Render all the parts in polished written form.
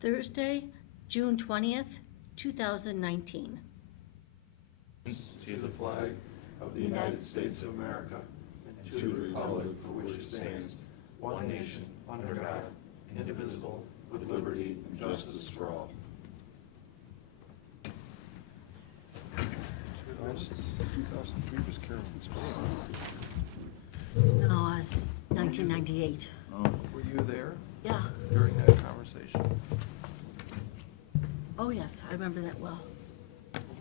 Thursday, June 20th, 2019. To the flag of the United States of America and to the republic for which it stands, one nation, under God, indivisible, with liberty and justice for all. 2003 was Carolyn's No, it's 1998. Were you there Yeah. during that conversation? Oh, yes, I remember that well.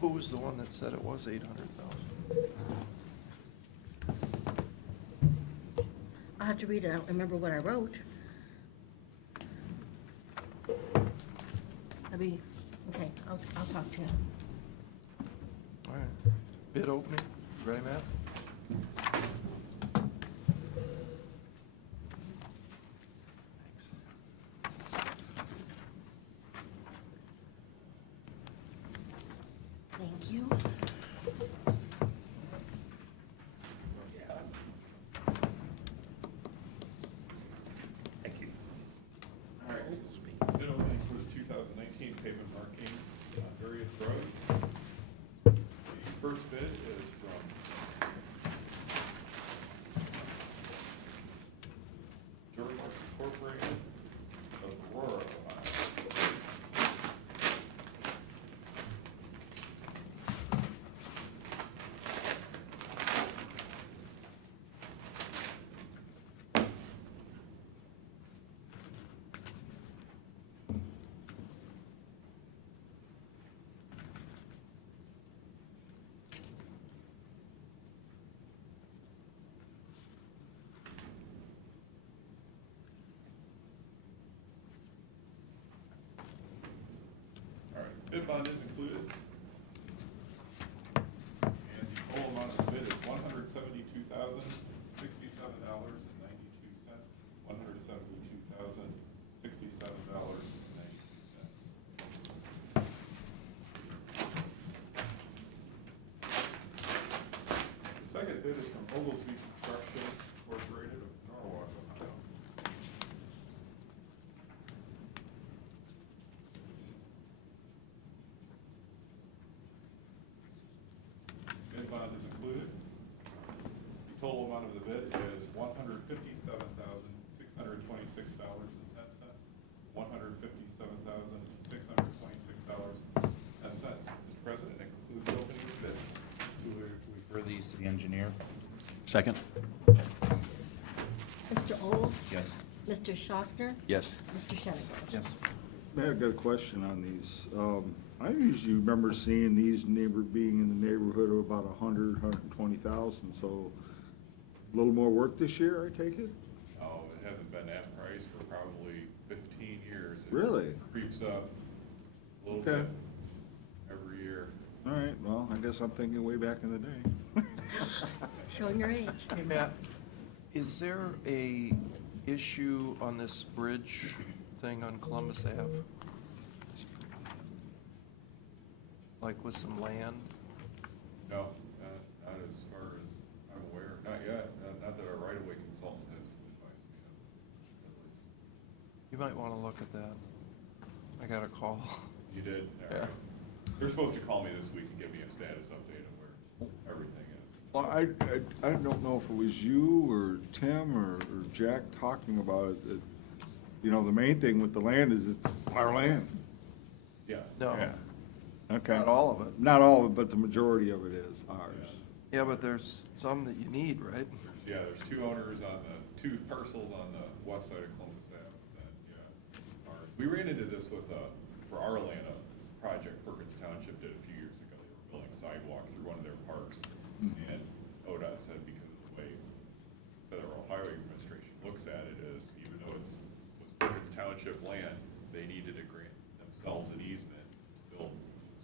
Who was the one that said it was 800,000? I'll have to read it. I don't remember what I wrote. Okay, I'll talk to you. All right. Bid opening, ready, Matt? Thank you. Thank you. All right, this is bid opening for the 2019 pavement marking on various roads. The first bid is from Durmark Incorporated of Aurora, Ohio. All right, bid bond is included. And the total amount of the bid is $172,067.92. $172,067.92. The second bid is from Oglesby Construction Incorporated of Norwalk, Ohio. Bid bond is included. The total amount of the bid is $157,626.10. $157,626.10. Mr. President, that concludes the opening of the bid. Do we refer these to the engineer? Second? Mr. Old? Yes. Mr. Schaffner? Yes. Mr. Shennick? Yes. I've got a question on these. I usually remember seeing these being in the neighborhood of about 120,000, so a little more work this year, I take it? Oh, it hasn't been that price for probably 15 years. It Really? creeps up a little Okay. bit every year. All right, well, I guess I'm thinking way back in the day. Showing your age. Hey, Matt, is there a issue on this bridge thing on Columbus Ave? Like with some land? No, not as far as I'm aware, not yet, not that our right-of-way consultant has advised me of, at least. You might want to look at that. I got a call. You did? All Yeah. right. They're supposed to call me this week and give me a status update of where everything is. Well, I don't know if it was you or Tim or Jack talking about it, that, you know, the main thing with the land is it's our land. Yeah. No, Yeah. Okay. not all of it. Not all of it, but the majority of it is ours. Yeah, but there's some that you need, right? There's two owners on two parcels on the west side of Columbus Ave that, are. We ran into this with, for our land, a project Perkins Township did a few years ago. They were building sidewalk through one of their parks. And ODOT said because of the way Federal Highway Administration looks at it is, even though was Perkins Township land, they needed to grant themselves an easement to build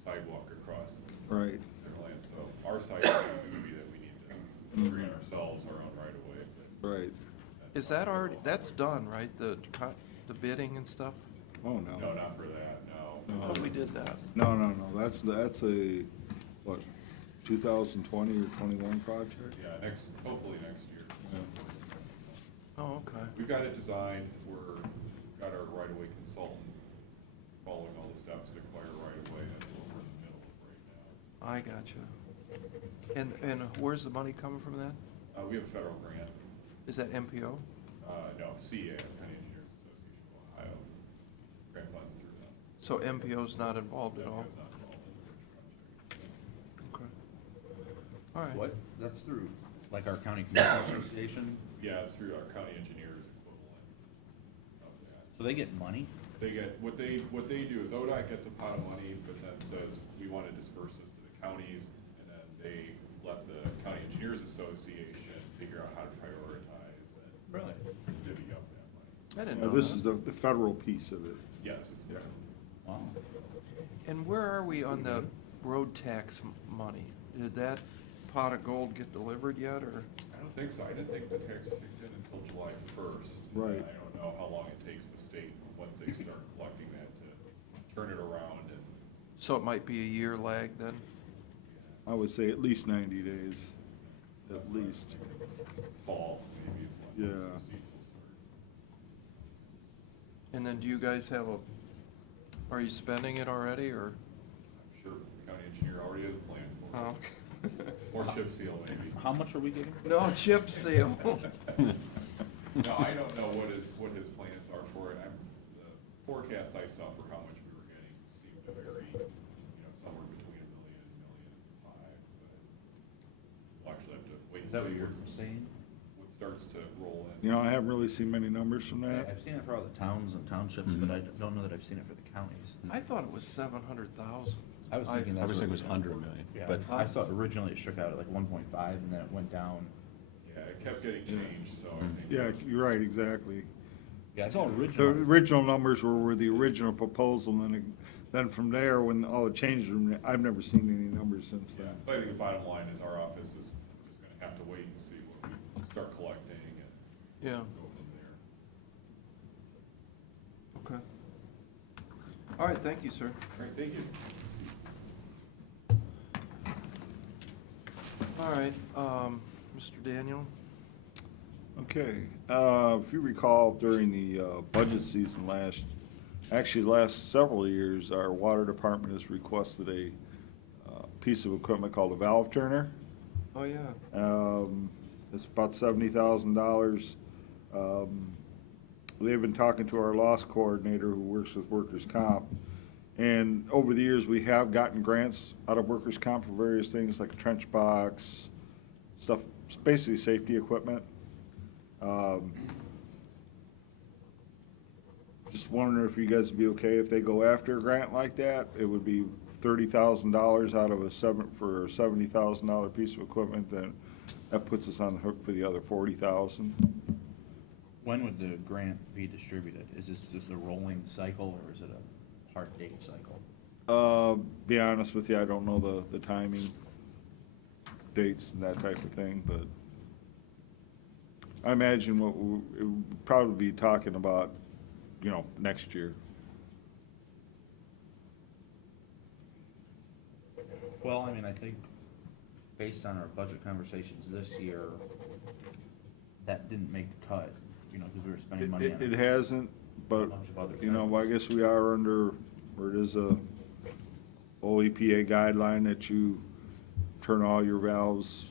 sidewalk across Right. their land. So our side would be that we need to grant ourselves our own right of way. Right. Is that already, that's done, right? The bidding and stuff? Oh, no. No, not for that, no. No. Oh, we did that. No, that's a, what, 2020 or 21 project? Yeah, hopefully next year. Oh, okay. We've got it designed, got our right-of-way consultant following all the steps to acquire right-of-way, that's what we're in the middle of right now. I gotcha. And where's the money coming from that? We have a federal grant, Is that MPO? no, CA, County Engineers Association of Ohio, grant funds through them. So MPO's not involved at all? That's not involved in the bridge project. Okay. All right. What? That's through, like, our county commission association? Yeah, it's through our county engineers equivalent of that. So they get money? They get, what they do is ODOT gets a pot of money, but then says, we want to disperse this to the counties, and then they let the County Engineers Association figure out how to prioritize and Really? divvy up that money. I didn't Now, know this is that. the federal piece of it. Yes, it's Yeah. Wow. And where are we on the road tax money? Did that pot of gold get delivered yet, or? I don't think so. I didn't think the tax kicked in until July 1st. Right. I don't know how long it takes the state, once they start collecting that, to turn it around and. So it might be a year lag then? I would say at least 90 days, at That's what I least. think. Fall, maybe is when Yeah. the receipts will start. And then do you guys have are you spending it already, or? I'm sure the county engineer already has a plan for Oh. it. Or chip seal, maybe. How much are we getting? No chip seal. No, I don't know what his plans are for it. The forecast I saw for how much we were getting seemed to vary, somewhere between $1 million and $1.5 million, but we'll actually have to wait Is and that what see you're saying? what starts to roll in. You know, I haven't really seen many numbers from that. I've seen it for all the towns and townships, but I don't know that I've seen it for the counties. I thought it was 700,000. I was thinking I that's was what thinking it was under a million, Yeah, but I thought originally it shook out at like 1.5 and then it went down. Yeah, it kept getting changed, so I think. Yeah, you're right, exactly. Yeah, it's all The original. original numbers were the original proposal, and then from there, when all the changes were made, I've never seen any numbers since Yeah, then. so I think the bottom line is our office is just gonna have to wait and see what we start collecting and Yeah, go from there. okay. All right, thank you, sir. All right, thank you. All right, Mr. Daniel? Okay, if you recall, during the budget season last several years, our water department has requested a piece of equipment called a valve turner. Oh, yeah. It's about $70,000. They've been talking to our loss coordinator who works with workers' comp. And over the years, we have gotten grants out of workers' comp for various things like a trench box, stuff, basically safety equipment. Just wondering if you guys would be okay if they go after a grant like that. It would be $30,000 out of for a $70,000 piece of equipment, then that puts us on the hook for the other $40,000. When would the grant be distributed? Is this just a rolling cycle or is it a hard date cycle? Be honest with you, I don't know the timing, dates and that type of thing, but I imagine it would probably be talking about, next year. Well, I mean, I think based on our budget conversations this year, that didn't make the cut, because we were spending money on It hasn't, but, a bunch of other I guess we are under, or it is a OEPA guideline that you turn all your valves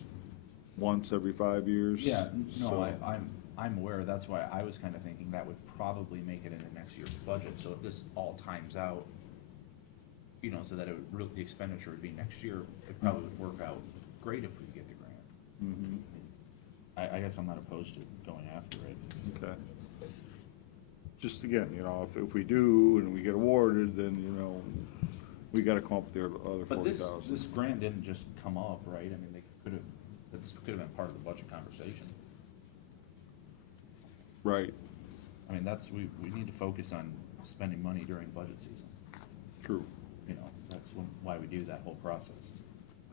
once every 5 years. Yeah, no, So- I'm aware, that's why I was kind of thinking that would probably make it into next year's budget, so if this all times out, so that the expenditure would be next year, it probably would work out great if we get the grant. Mhm. I guess I'm not opposed to going after it. Okay. Just again, if we do and we get awarded, then, we gotta come up with the other But this 40,000. grant didn't just come up, right? I mean, this could have been part of the budget conversation. Right, I mean, we need to focus on spending money during budget season. true, That's why we do that whole process.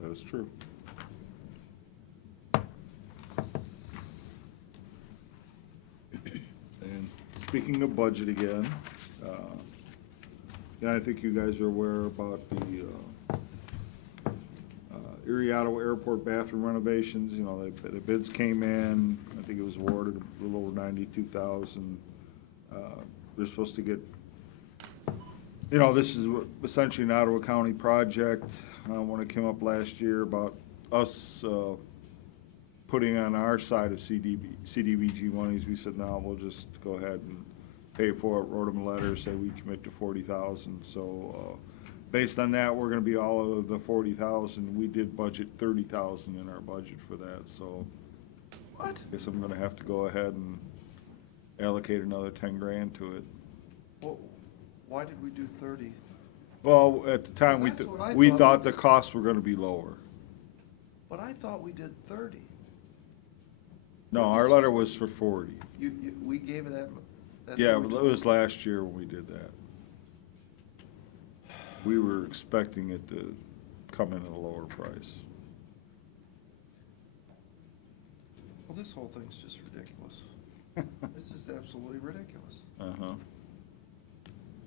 that is true. And speaking of budget again, I think you guys are aware about the Erie Ottawa Airport bathroom renovations, you know, the bids came in, I think it was awarded a little over 92,000. They're supposed to get, you know, this is essentially an Ottawa County project. When it came up last year about us putting on our side of CDBG monies, we said, no, we'll just go ahead and pay for it. Wrote them a letter, say we commit to 40,000. So based on that, we're going to be all of the 40,000. We did budget 30,000 in our budget for that. So What? I guess I'm going to have to go ahead and allocate another 10 grand to it. Well, why did we do 30? Well, at the time, That's what I we thought thought we the costs were going to be lower. But I thought we did 30. No, our letter was for 40. We gave it that. that's Yeah, what we but it told- was last year when we did that. We were expecting it to come in at a lower price. Well, this whole thing's just ridiculous. It's just absolutely ridiculous. Uh-huh.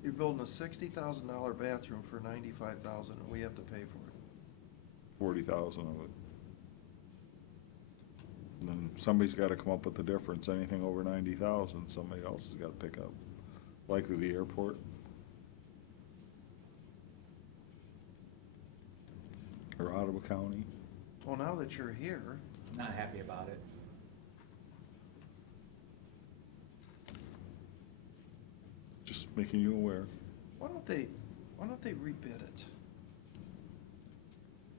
You're building a $60,000 bathroom for $95,000 and we have to pay for it. 40,000 of it. And then somebody's gotta come up with the difference. Anything over 90,000, somebody else has gotta pick up. Likely the airport. Or Ottawa County. Well, now that you're here, Not happy about it. Just making you aware. why don't they rebid it?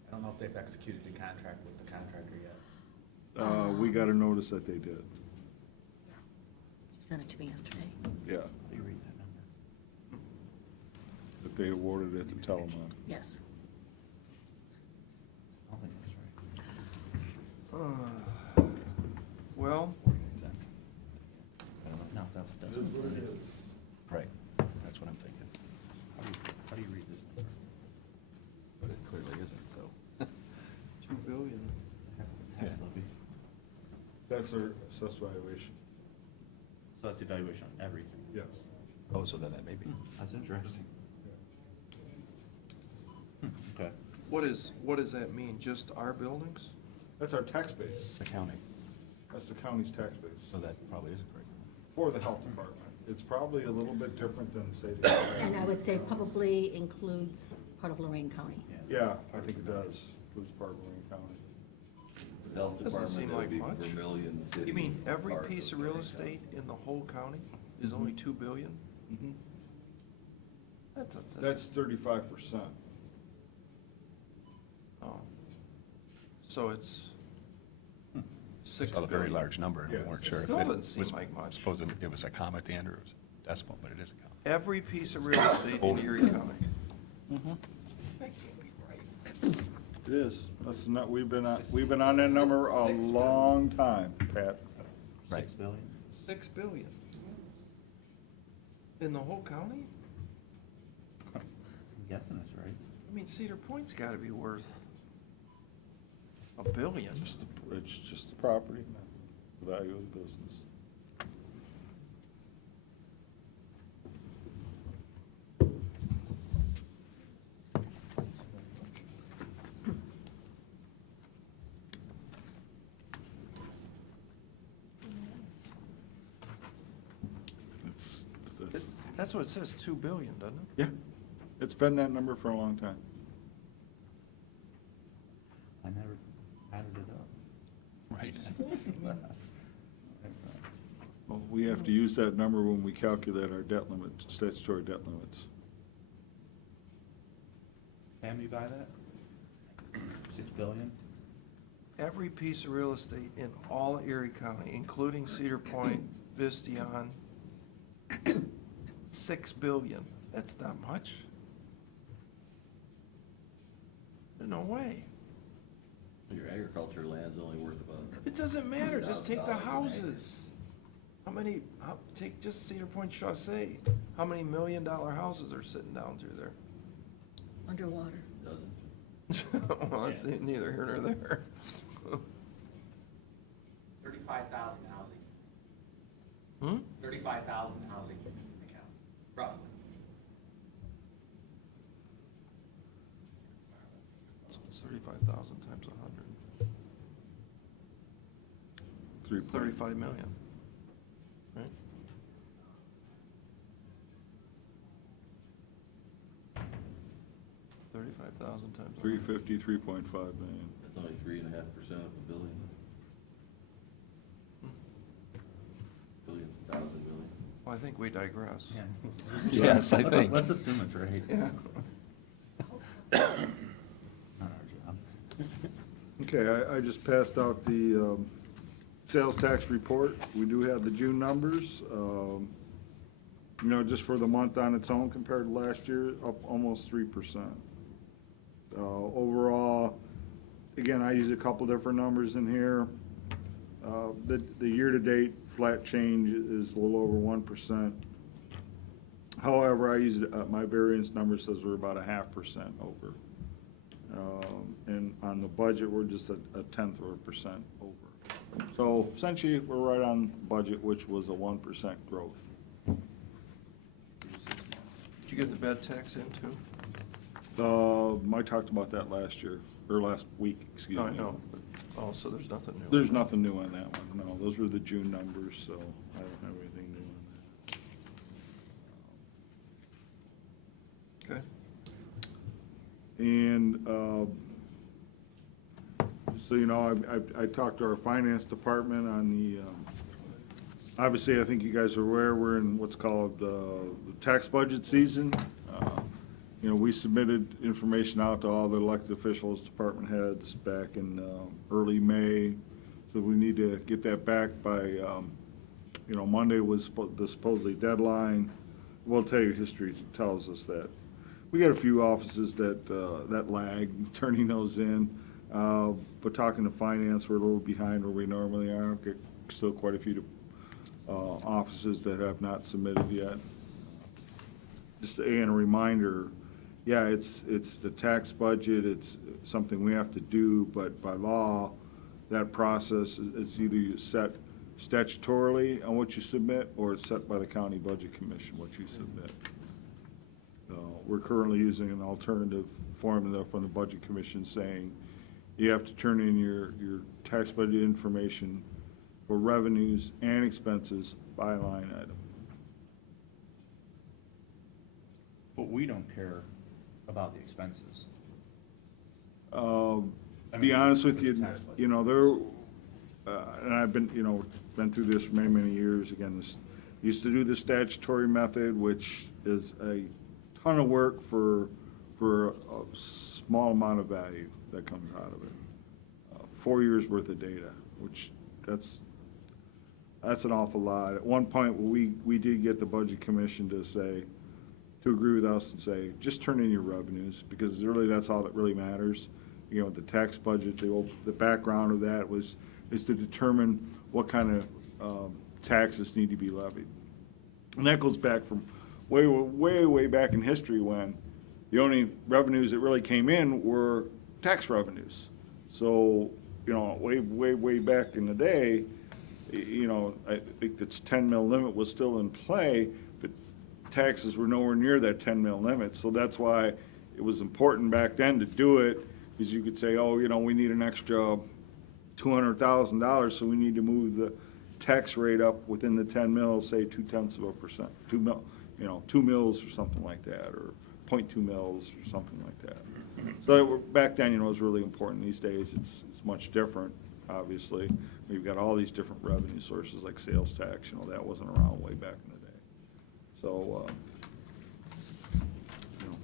I don't know if they've executed the contract with the contractor yet. We got a notice that they did. She sent it to me yesterday. Yeah, How do you read that number? that they awarded it to Telamon. Yes. I don't think that's right. Well, Makes sense. I don't know. No, that doesn't. Right, that's what I'm thinking, How do you read this number? but it clearly isn't, so. 2 billion. Tax Yeah. levy. That's our assessed valuation. So that's the evaluation on everything. Yes. Oh, so then that may be. That's interesting. Okay. What does that mean? Just our buildings? That's our tax base. Accounting, That's the county's tax base. so that probably isn't correct. For the health department. It's probably a little bit different than, say, the. And I would say probably includes part of Lorraine County. Yeah, I think it does. Includes part of Lorraine County. The health Doesn't seem department, like that'd be much. Vermillion City. You mean every part piece of real Lorraine estate County. in the whole county is only 2 billion? Mm-hmm. That's 35%. Oh. So it's 6 Still a billion. very large number, and we Yeah. weren't sure if Still it doesn't seem was, like much. suppose it was a comma at the end, or it was decimal, but it is a comma. Every piece of real estate in Erie County. That can't be right. It is. That's not, we've been on that number a 6 long time, Pat. Right. 6 billion? 6 billion. In the whole county? I'm guessing it's right. I mean, Cedar Point's gotta be worth $1 billion. It's just the property, the value of the business. That's, That's what it says, 2 billion, doesn't it? yeah, it's been that number for a long time. I never added it up. Right. Well, we have to use that number when we calculate our debt limit, statutory debt limits. Pam, you buy that? 6 billion? Every piece of real estate in all Erie County, including Cedar Point, Vistion, 6 billion. That's not much. There's no way. Your agriculture land's only worth about. It doesn't matter, just take the $1,000 an acre. houses. Take just Cedar Point Chaussee. How many $1 million houses are sitting down through there? Underwater. Doesn't. Well, that's neither here nor there. 35,000 housing. Hmm? 35,000 housing units in the county, roughly. It's 35,000 times 100. 35 million, right? $35,000 times 100. 350, 3.5 million. That's only 3.5% of a billion. Billion's 1,000 million. Well, I think we digress. Yes, I think. Let's assume it's right. Yeah. Not our job. Okay, I just passed out the sales tax report. We do have the June numbers. You know, just for the month on its own compared to last year, up almost 3%. Overall, again, I use a couple different numbers in here. The year-to-date flat change is a little over 1%. However, I use my variance number says we're about 0.5% over. And on the budget, we're just a 1/10 of a percent over. So essentially, we're right on budget, which was a 1% growth. Did you get the bed tax in too? I talked about that last year, or last week, excuse me. No, I know. But- Oh, so there's nothing new. There's nothing new on that one, no. Those were the June numbers, so I don't have anything new on that. Okay. And, so you know, I talked to our finance department on the, obviously, I think you guys are aware, we're in what's called the tax budget season. You know, we submitted information out to all the elected officials, department heads back in early May. So we need to get that back by, you know, Monday was the supposedly deadline. We'll tell you, history tells us that. We got a few offices that lag turning those in. But talking to finance, we're a little behind where we normally are. Get still quite a few offices that have not submitted yet. Just a reminder, yeah, it's the tax budget, it's something we have to do, but by law, that process, it's either you set statutorily on what you submit, or it's set by the county budget commission, what you submit. We're currently using an alternative formula from the budget commission saying you have to turn in your tax budget information for revenues and expenses by line item. But we don't care about the expenses. I Be mean, honest with with you, the tax budget. you know, there, and I've been, you know, been through this for many, many years. Again, this, used to do the statutory method, which is a ton of work for a small amount of value that comes out of it. 4 years worth of data, which that's an awful lot. At one point, we did get the budget commission to agree with us and say, just turn in your revenues, because really that's all that really matters. You know, the tax budget, the background of that is to determine what kind of taxes need to be levied. And that goes back from way back in history, when the only revenues that really came in were tax revenues. So, you know, way back in the day, you know, I think that's 10 mil limit was still in play, but taxes were nowhere near that 10 mil limit. So that's why it was important back then to do it, because you could say, oh, you know, we need an extra $200,000, so we need to move the tax rate up within the 10 mils, say 0.2%, 2 mil, you know, 2 mils or something like that, or 0.2 mils or something like that. So back then, you know, it was really important. These days, it's much different, obviously. We've got all these different revenue sources like sales tax, you know, that wasn't around way back in the day. So, you know,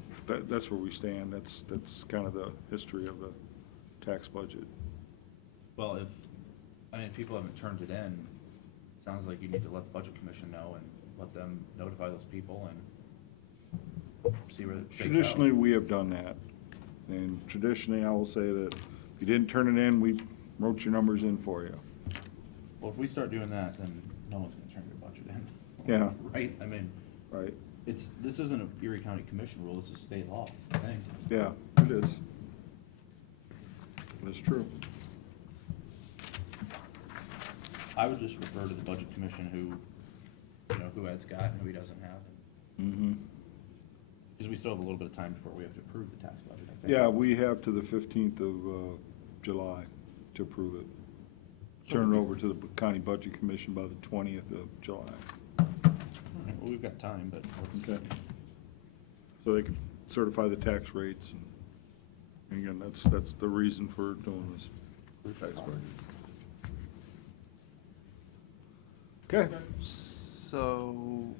that's where we stand. That's kind of the history of the tax budget. Well, if people haven't turned it in, it sounds like you need to let the budget commission know and let them notify those people and see where it shakes out. Traditionally, we have done that. And traditionally, I will say that if you didn't turn it in, we wrote your numbers in for you. Well, if we start doing that, then no one's gonna turn your budget in. Yeah. Right? I mean, Right? this isn't a Erie County Commission rule, this is state law, I think. Yeah, it is. That's true. I would just refer to the budget commission who, you know, who Ed's got and who he doesn't have. Mm-hmm. Because we still have a little bit of time before we have to approve the tax budget, I Yeah, we have to the 15th of July to approve it. Turn it over to the County Budget Commission by the 20th of July. All right, well, we've got time, but. Okay. So they can certify the tax rates. And again, that's the reason for doing this. Tax rate. Okay. So,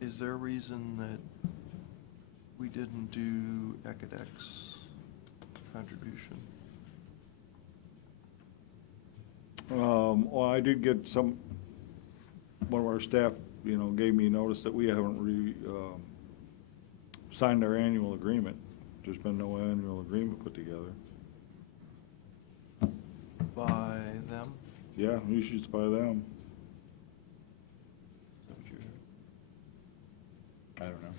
is there a reason that we didn't do Ecadec's contribution? Well, I did get one of our staff, gave me notice that we haven't signed our annual agreement. There's been no annual agreement put together. By them? Yeah, usually it's by them. Is that what you heard? I don't know.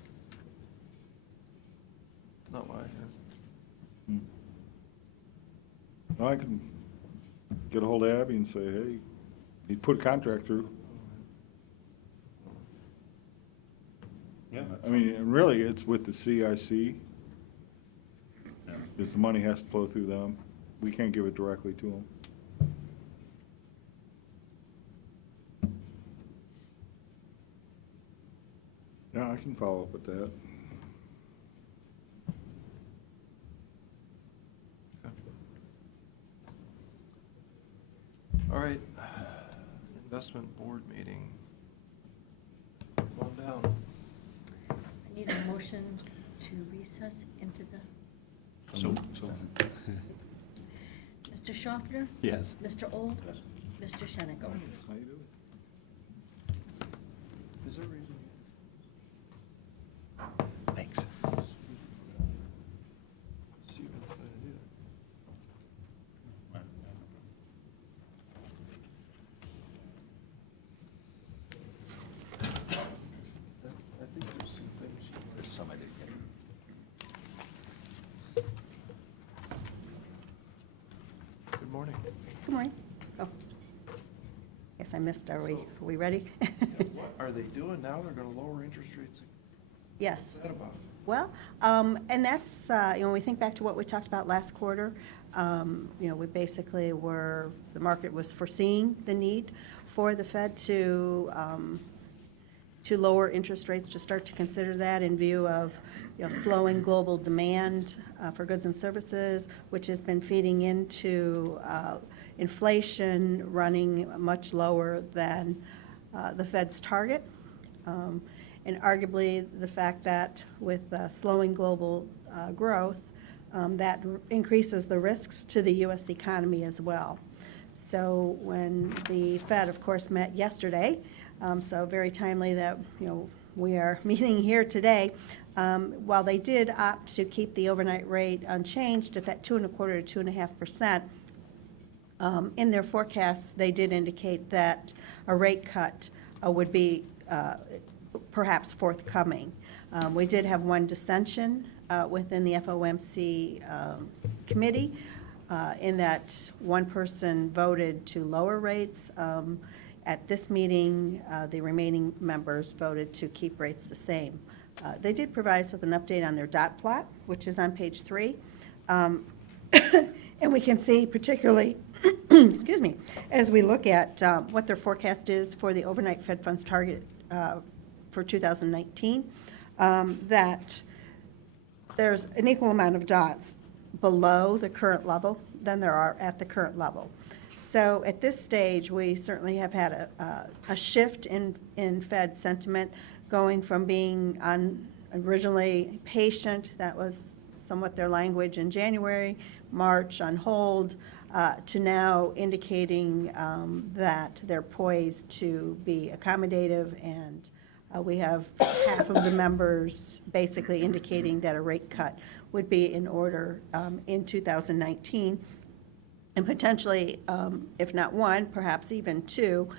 Not what I heard. Well, I can get a hold of Abby and say, hey, he put a contract through. Yeah, that's. I mean, and really, it's with the CIC, Yeah. because the money has to flow through them. We can't give it directly to them. Yeah, I can follow up with that. All right, investment board meeting. Come on down. I need a motion to recess into the, So. Mr. Schaffner? Yes. Mr. Old? Mr. Shenick? How you doing? Is there a reason? Thanks. Steven's going to do that? I think there's some things you want to. Some I didn't get. Good morning. Good morning. Oh, guess I missed. Are we ready? What are they doing now? They're going to lower interest rates. Yes. What's that about? Well, and that's, when we think back to what we talked about last quarter, we basically the market was foreseeing the need for the Fed to lower interest rates, to start to consider that in view of, slowing global demand for goods and services, which has been feeding into inflation running much lower than the Fed's target. And arguably, the fact that with slowing global growth, that increases the risks to the U.S. economy as well. So when the Fed, of course, met yesterday, so very timely that, we are meeting here today, while they did opt to keep the overnight rate unchanged at that 2.25% to 2.5%, in their forecasts, they did indicate that a rate cut would be perhaps forthcoming. We did have one dissension within the FOMC committee in that one person voted to lower rates. At this meeting, the remaining members voted to keep rates the same. They did provide us with an update on their dot plot, which is on page 3. And we can see particularly, excuse me, as we look at what their forecast is for the overnight Fed funds target for 2019, that there's an equal amount of dots below the current level than there are at the current level. So at this stage, we certainly have had a shift in Fed sentiment, going from being originally patient, that was somewhat their language in January, March on hold, to now indicating that they're poised to be accommodative, and we have half of the members basically indicating that a rate cut would be in order in 2019, and potentially, if not one, perhaps even two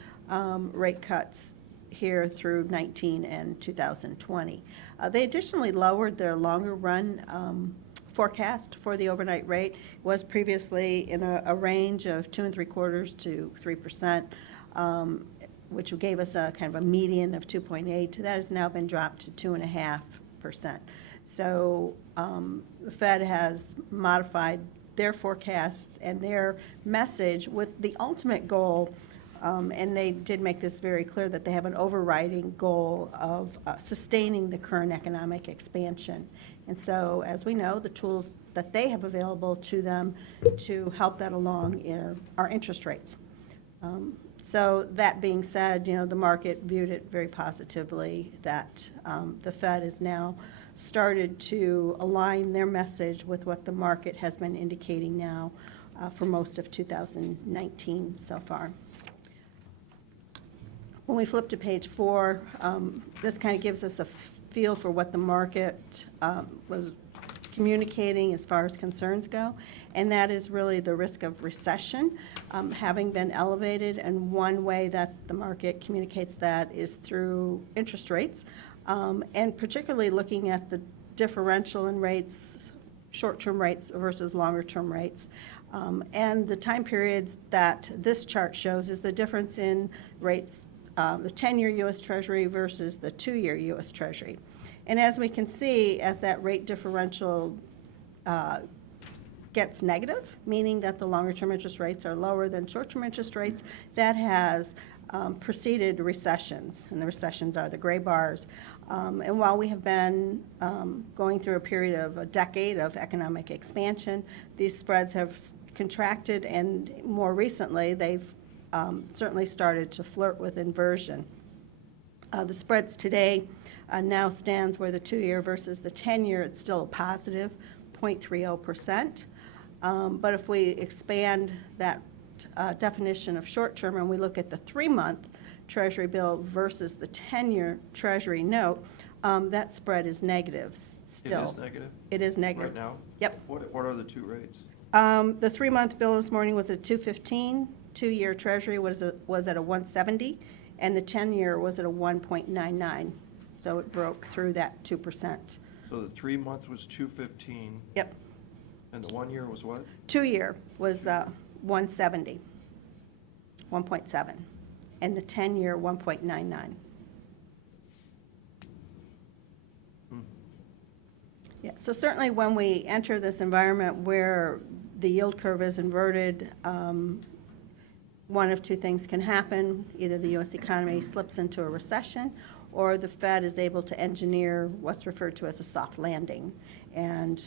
rate cuts here through 19 and 2020. They additionally lowered their longer run forecast for the overnight rate. It was previously in a range of 2.75% to 3%, which gave us a kind of a median of 2.8. That has now been dropped to 2.5%. So the Fed has modified their forecasts and their message with the ultimate goal, and they did make this very clear, that they have an overriding goal of sustaining the current economic expansion. And so, as we know, the tools that they have available to them to help that along are interest rates. So that being said, the market viewed it very positively that the Fed has now started to align their message with what the market has been indicating now for most of 2019 so far. When we flip to page 4, this kind of gives us a feel for what the market was communicating as far as concerns go, and that is really the risk of recession having been elevated, and one way that the market communicates that is through interest rates, and particularly looking at the differential in rates, short-term rates versus longer-term rates. And the time periods that this chart shows is the difference in rates, the 10-year U.S. Treasury versus the 2-year U.S. Treasury. And as we can see, as that rate differential gets negative, meaning that the longer-term interest rates are lower than short-term interest rates, that has preceded recessions, and the recessions are the gray bars. And while we have been going through a decade of economic expansion, these spreads have contracted, and more recently, they've certainly started to flirt with inversion. The spreads today now stands where the 2-year versus the 10-year, it's still a positive 0.30%. But if we expand that definition of short-term and we look at the 3-month Treasury bill versus the 10-year Treasury note, that spread is negative still. It is negative? It is negative. Right now? Yep. What are the two rates? The 3-month bill this morning was at 2.15, 2-year Treasury was at a 1.70, and the 10-year was at a 1.99. So it broke through that 2%. So the 3-month was 2.15. Yep. And the 1 year was what? 2-year was 1.70, 1.7, and the 10-year 1.99. Yeah, so certainly when we enter this environment where the yield curve is inverted, one of two things can happen. Either the U.S. economy slips into a recession, or the Fed is able to engineer what's referred to as a soft landing. And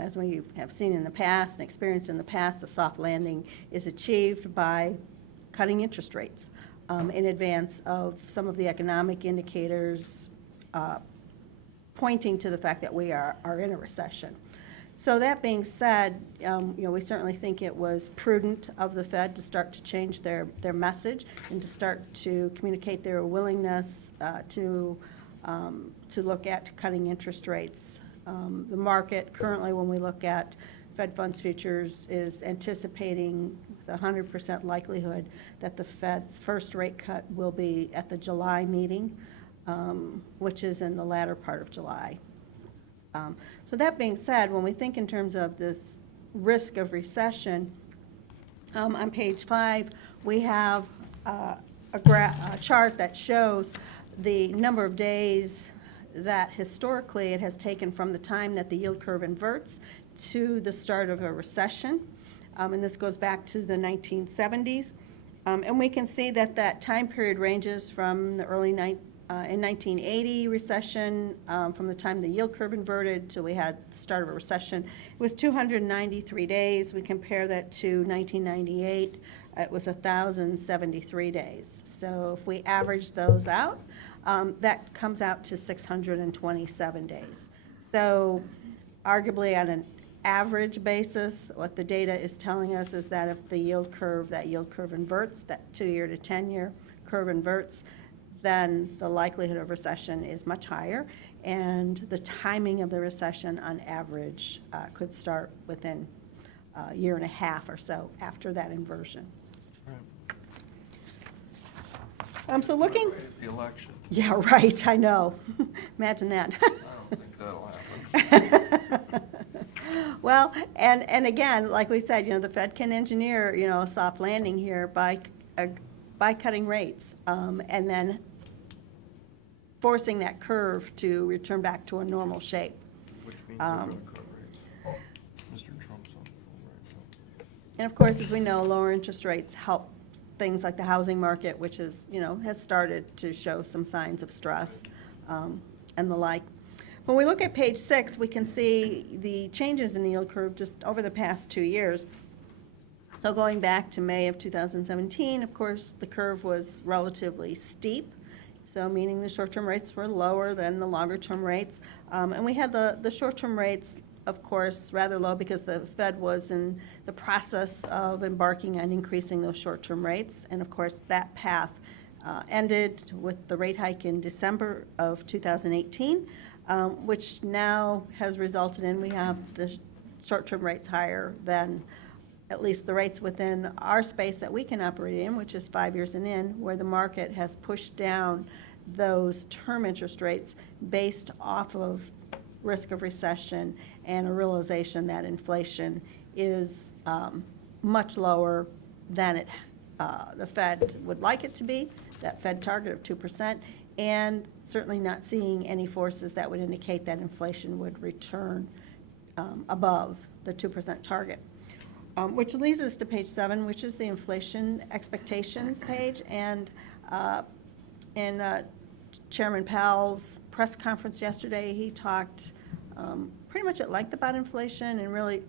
as we have seen in the past and experienced in the past, a soft landing is achieved by cutting interest rates in advance of some of the economic indicators pointing to the fact that we are in a recession. So that being said, we certainly think it was prudent of the Fed to start to change their message and to start to communicate their willingness to look at cutting interest rates. The market currently, when we look at Fed funds futures, is anticipating with 100% likelihood that the Fed's first rate cut will be at the July meeting, which is in the latter part of July. So that being said, when we think in terms of this risk of recession, on page 5, we have a chart that shows the number of days that historically it has taken from the time that the yield curve inverts to the start of a recession. And this goes back to the 1970s. And we can see that that time period ranges from the early in 1980 recession, from the time the yield curve inverted till we had the start of a recession. It was 293 days. We compare that to 1998. It was 1,073 days. So if we average those out, that comes out to 627 days. So arguably on an average basis, what the data is telling us is that if the that yield curve inverts, that 2-year to 10-year curve inverts, then the likelihood of recession is much higher, and the timing of the recession on average could start within a year and a half or so after that inversion. So looking, The election. yeah, right, I know. Imagine that. I don't think that'll happen. Well, and again, like we said, the Fed can engineer, a soft landing here by cutting rates, and then forcing that curve to return back to a normal shape. Which means they're going to cut rates. And of course, as we know, lower interest rates help things like the housing market, which is, has started to show some signs of stress and the like. When we look at page 6, we can see the changes in the yield curve just over the past 2 years. So going back to May of 2017, of course, the curve was relatively steep, so meaning the short-term rates were lower than the longer-term rates. And we had the short-term rates, of course, rather low because the Fed was in the process of embarking on increasing those short-term rates. And of course, that path ended with the rate hike in December of 2018, which now has resulted in we have the short-term rates higher than at least the rates within our space that we can operate in, which is 5 years and in, where the market has pushed down those term interest rates based off of risk of recession and a realization that inflation is much lower than the Fed would like it to be, that Fed target of 2%, and certainly not seeing any forces that would indicate that inflation would return above the 2% target. Which leads us to page 7, which is the inflation expectations page. And in Chairman Powell's press conference yesterday, he talked pretty much at length about inflation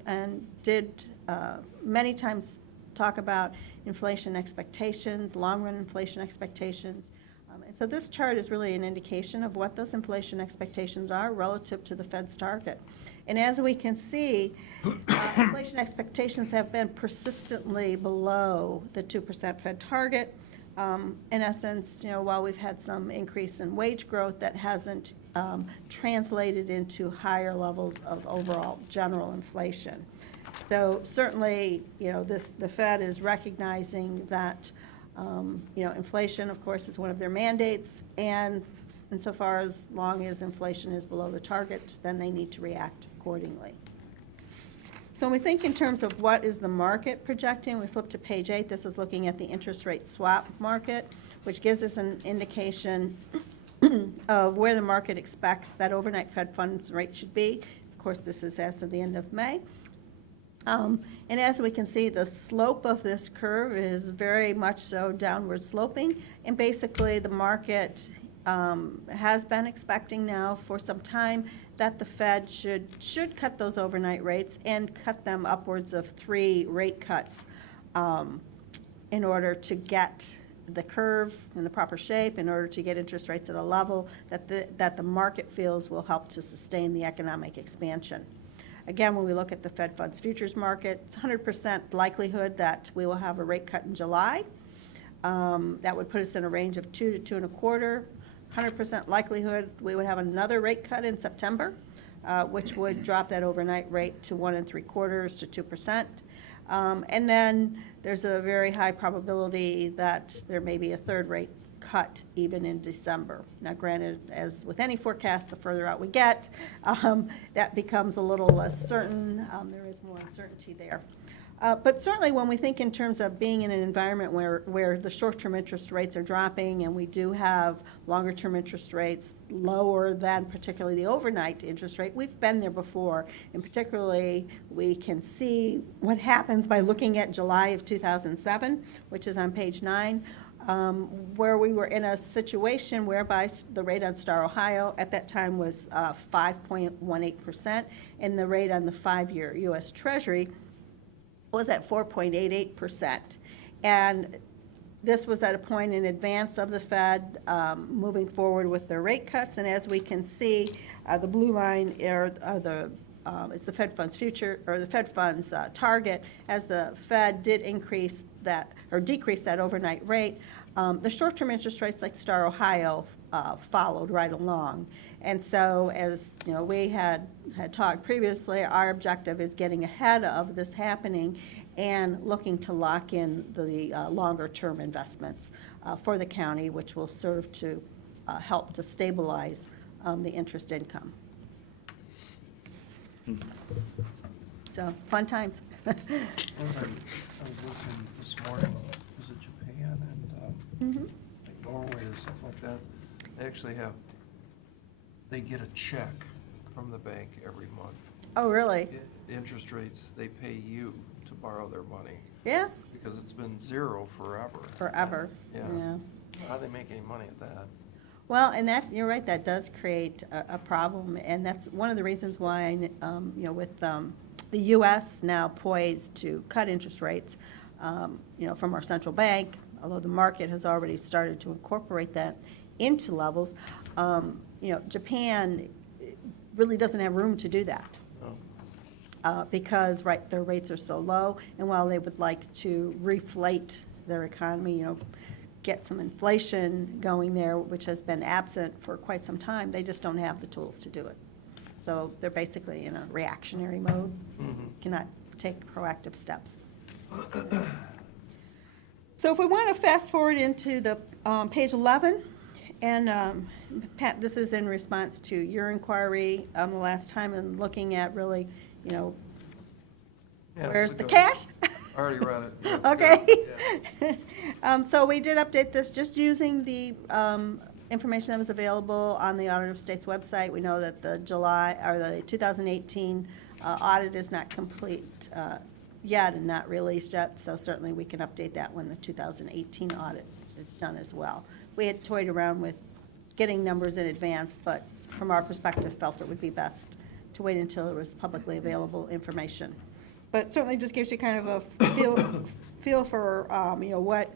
and did many times talk about inflation expectations, long-run inflation expectations. And so this chart is really an indication of what those inflation expectations are relative to the Fed's target. And as we can see, inflation expectations have been persistently below the 2% Fed target. In essence, while we've had some increase in wage growth, that hasn't translated into higher levels of overall general inflation. So certainly, the Fed is recognizing that, inflation, of course, is one of their mandates, and insofar as long as inflation is below the target, then they need to react accordingly. So when we think in terms of what is the market projecting, we flip to page 8. This is looking at the interest rate swap market, which gives us an indication of where the market expects that overnight Fed funds rate should be. Of course, this is as of the end of May. And as we can see, the slope of this curve is very much so downward sloping, and basically the market has been expecting now for some time that the Fed should cut those overnight rates and cut them upwards of 3 rate cuts in order to get the curve in the proper shape, in order to get interest rates at a level that the market feels will help to sustain the economic expansion. Again, when we look at the Fed funds futures market, it's 100% likelihood that we will have a rate cut in July. That would put us in a range of 2 to 2.25. 100% likelihood we would have another rate cut in September, which would drop that overnight rate to 1 3/4 to 2%. And then there's a very high probability that there may be a third rate cut even in December. Now, granted, as with any forecast, the further out we get, that becomes a little less certain. There is more uncertainty there. But certainly when we think in terms of being in an environment where the short-term interest rates are dropping and we do have longer-term interest rates lower than particularly the overnight interest rate, we've been there before. And particularly we can see what happens by looking at July of 2007, which is on page 9, where we were in a situation whereby the rate on Star Ohio at that time was 5.18%, and the rate on the 5-year U.S. Treasury was at 4.88%. And this was at a point in advance of the Fed moving forward with their rate cuts. And as we can see, the blue line is the Fed funds future, or the Fed funds target. As the Fed did increase that or decrease that overnight rate, the short-term interest rates like Star Ohio followed right along. And so, as we had talked previously, our objective is getting ahead of this happening and looking to lock in the longer-term investments for the county, which will serve to help to stabilize the interest income. So, fun times. I was listening this morning, was it Japan and like Norway or something like that? They actually they get a check from the bank every month. Oh, really? Interest rates they pay you to borrow their money, Yeah, because it's been zero forever. forever, Yeah. yeah. How do they make any money at that? Well, and that, you're right, that does create a problem, and that's one of the reasons why, with the U.S. now poised to cut interest rates, from our central bank, although the market has already started to incorporate that into levels, Japan really doesn't have room to do that. Because, right, their rates are so low, and while they would like to reflate their economy, get some inflation going there, which has been absent for quite some time, they just don't have the tools to do it. So they're basically in a reactionary mode, cannot take proactive steps. So if we want to fast forward into the page 11, and Pat, this is in response to your inquiry the last time, and looking at really, Yeah, where's it's the good. cash? I already read it. Yeah, it's Okay. good. So we did update this just using the information that was available on the Auditor of State's website. We know that the 2018 audit is not complete yet and not released yet, so certainly we can update that when the 2018 audit is done as well. We had toyed around with getting numbers in advance, but from our perspective, felt it would be best to wait until there was publicly available information. But it certainly just gives you kind of a feel for, what,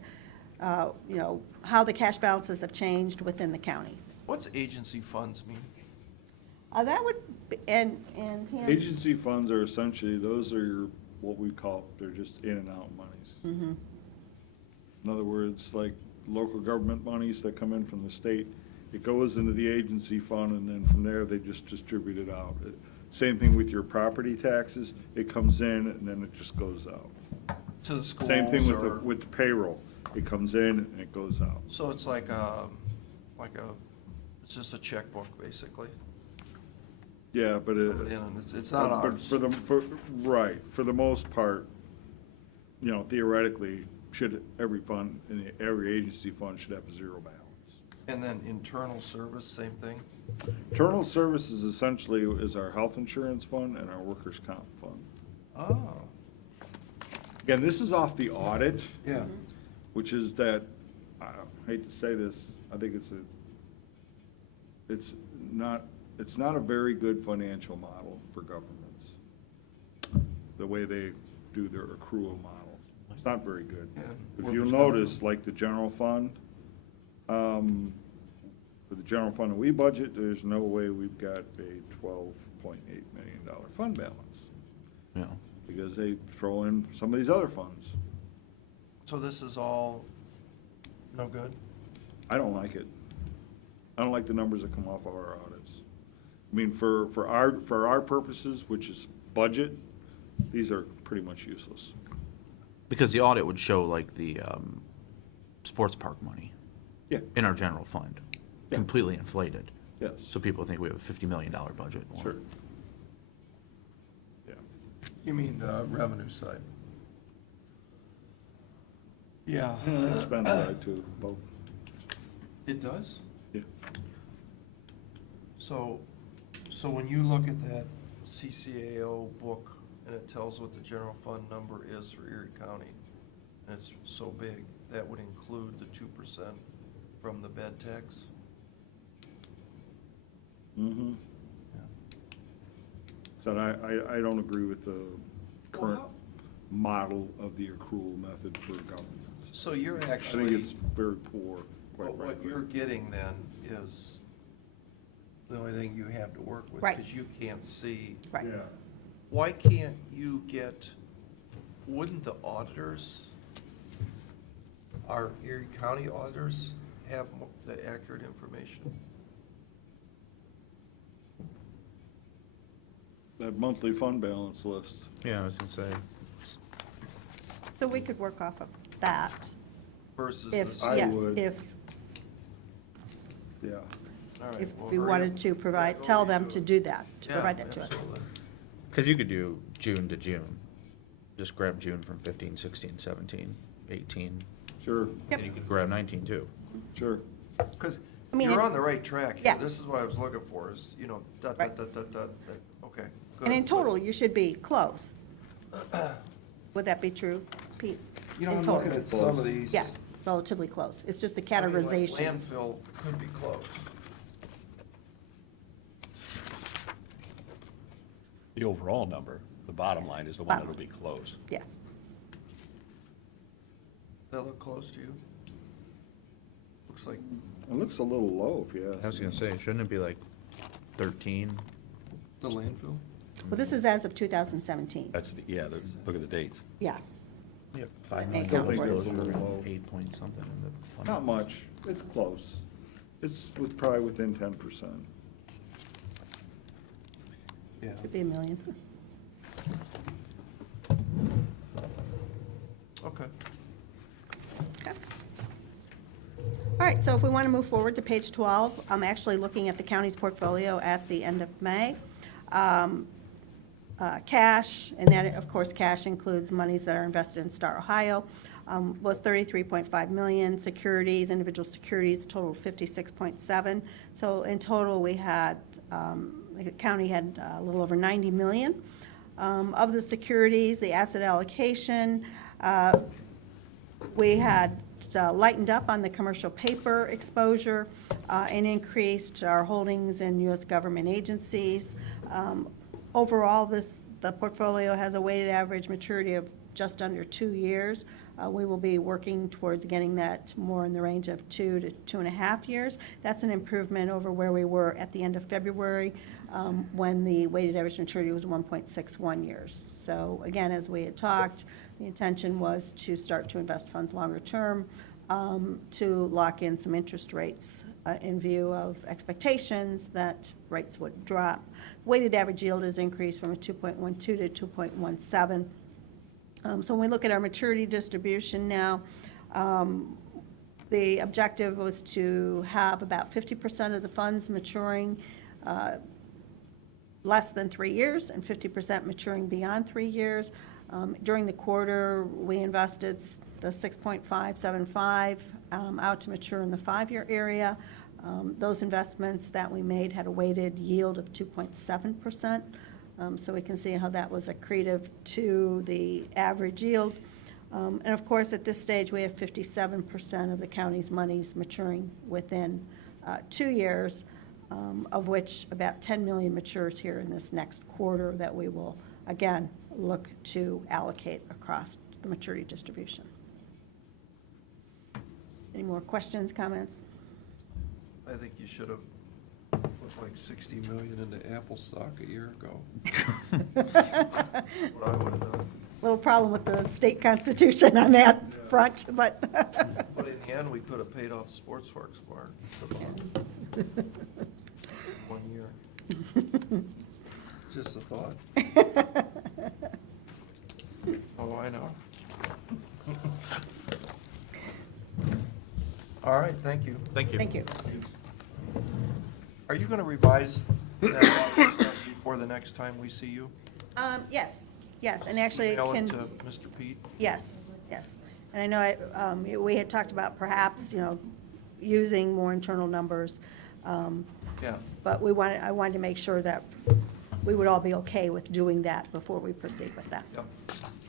how the cash balances have changed within the county. What's agency funds mean? That would, and. Agency funds are essentially, those are your, what we call, they're just in and out monies. Mhm. In other words, like local government monies that come in from the state, it goes into the agency fund, and then from there, they just distribute it out. Same thing with your property taxes, it comes in and then it just goes out. To the schools? Same thing or- with the payroll, it comes in and it goes out. So it's it's just a checkbook, basically. Yeah, but it. Put it in, and it's not but ours. Right, for the most part, theoretically, every agency fund should have a zero balance. And then internal service, same thing? Internal services essentially is our health insurance fund and our workers' comp fund. Oh, Again, this is off the audit, yeah. which is that, I hate to say this, I think it's not a very good financial model for governments, the way they do their accrual model. It's not very good. Yeah. If Workers' you'll comp. notice, like the general fund, for the general fund that we budget, there's no way we've got a $12.8 million fund balance, Yeah. because they throw in some of these other funds. So this is all no good? I don't like it. I don't like the numbers that come off of our audits. I mean, for our purposes, which is budget, these are pretty much useless. Because the audit would show like the sports park money Yeah, in our general fund, Yeah. completely inflated. yes, So people think we have a $50 million budget. Well, sure. Yeah. You mean the revenue side? Yeah. Expense side too, both. It does? Yeah. So when you look at that CCAO book, and it tells what the general fund number is for Erie County, and it's so big, that would include the 2% from the bed tax? Mm-hmm. So I don't agree with the current how- model of the accrual method for governments. So you're I actually. think it's very poor, quite But what frankly. you're getting then is the only thing you have to work with. Right. Because you can't see. Right. Yeah. Why can't you wouldn't the auditors, our Erie County auditors, have the accurate information? That monthly fund balance list. Yeah, I was gonna say. So we could work off of that, Versus if, this? I yes, would. if Yeah. All right, if well, we hurry wanted up. to Yeah, provide, go tell ahead, them do to it. do that, to Yeah, provide that to us. absolutely. Because you could do June to June. Just grab June from 15, 16, 17, 18. Sure, Yep. And you could grab 19 too. sure. Because I mean, you're it- on the right track here. Yeah. This is what I was looking for, is, dot, Right. dot, dot, dot, dot, okay. And in good. total, you should be close Would that be true, Pete? You know, In I'm total? looking at some of these. Yes, relatively close. It's just the I mean, like categorizations. Landfill could be close. The overall number, the bottom line is the one Bottom. that'll be close. Yes. That look close to you? Looks like, It looks a little low, if you ask I was me. gonna say, shouldn't it be like 13? the landfill? Well, this is as of 2017. That's, look at the dates. Yeah. Yep. That 5 may million. account I for think it. it's a little low. 8 point something in the fund. Not much, it's close. It's probably within 10%. Yeah. Could be $1 million. Okay. Okay. All right, so if we want to move forward to page 12, I'm actually looking at the county's portfolio at the end of May. Cash, and that, of course, cash includes monies that are invested in Star Ohio, was 33.5 million. Securities, individual securities totaled 56.7. So in total, we had, the county had a little over 90 million. Of the securities, the asset allocation, we had lightened up on the commercial paper exposure and increased our holdings in U.S. government agencies. Overall, the portfolio has a weighted average maturity of just under 2 years. We will be working towards getting that more in the range of 2 to 2.5 years. That's an improvement over where we were at the end of February, when the weighted average maturity was 1.61 years. So again, as we had talked, the intention was to start to invest funds longer term, to lock in some interest rates in view of expectations that rates would drop. Weighted average yield has increased from a 2.12 to 2.17. So when we look at our maturity distribution now, the objective was to have about 50% of the funds maturing less than 3 years and 50% maturing beyond 3 years. During the quarter, we invested the 6.575 out to mature in the 5-year area. Those investments that we made had a weighted yield of 2.7%. So we can see how that was accretive to the average yield. And of course, at this stage, we have 57% of the county's monies maturing within 2 years, of which about 10 million matures here in this next quarter that we will, again, look to allocate across the maturity distribution. Any more questions, comments? I think you should have put like 60 million into Apple stock a year ago. What I would have done. Little problem with the state constitution on that front, but. But in the end, we could have paid off Sportsworks for it. 1 year. Just a thought. Oh, I know. All right, thank you. Thank you. Thank you. Are you going to revise that stuff before the next time we see you? Yes, and actually it Email can. it to Mr. Pete? Yes. And I know we had talked about perhaps, using more internal numbers. Yeah. But I wanted to make sure that we would all be okay with doing that before we proceed with that. Yep.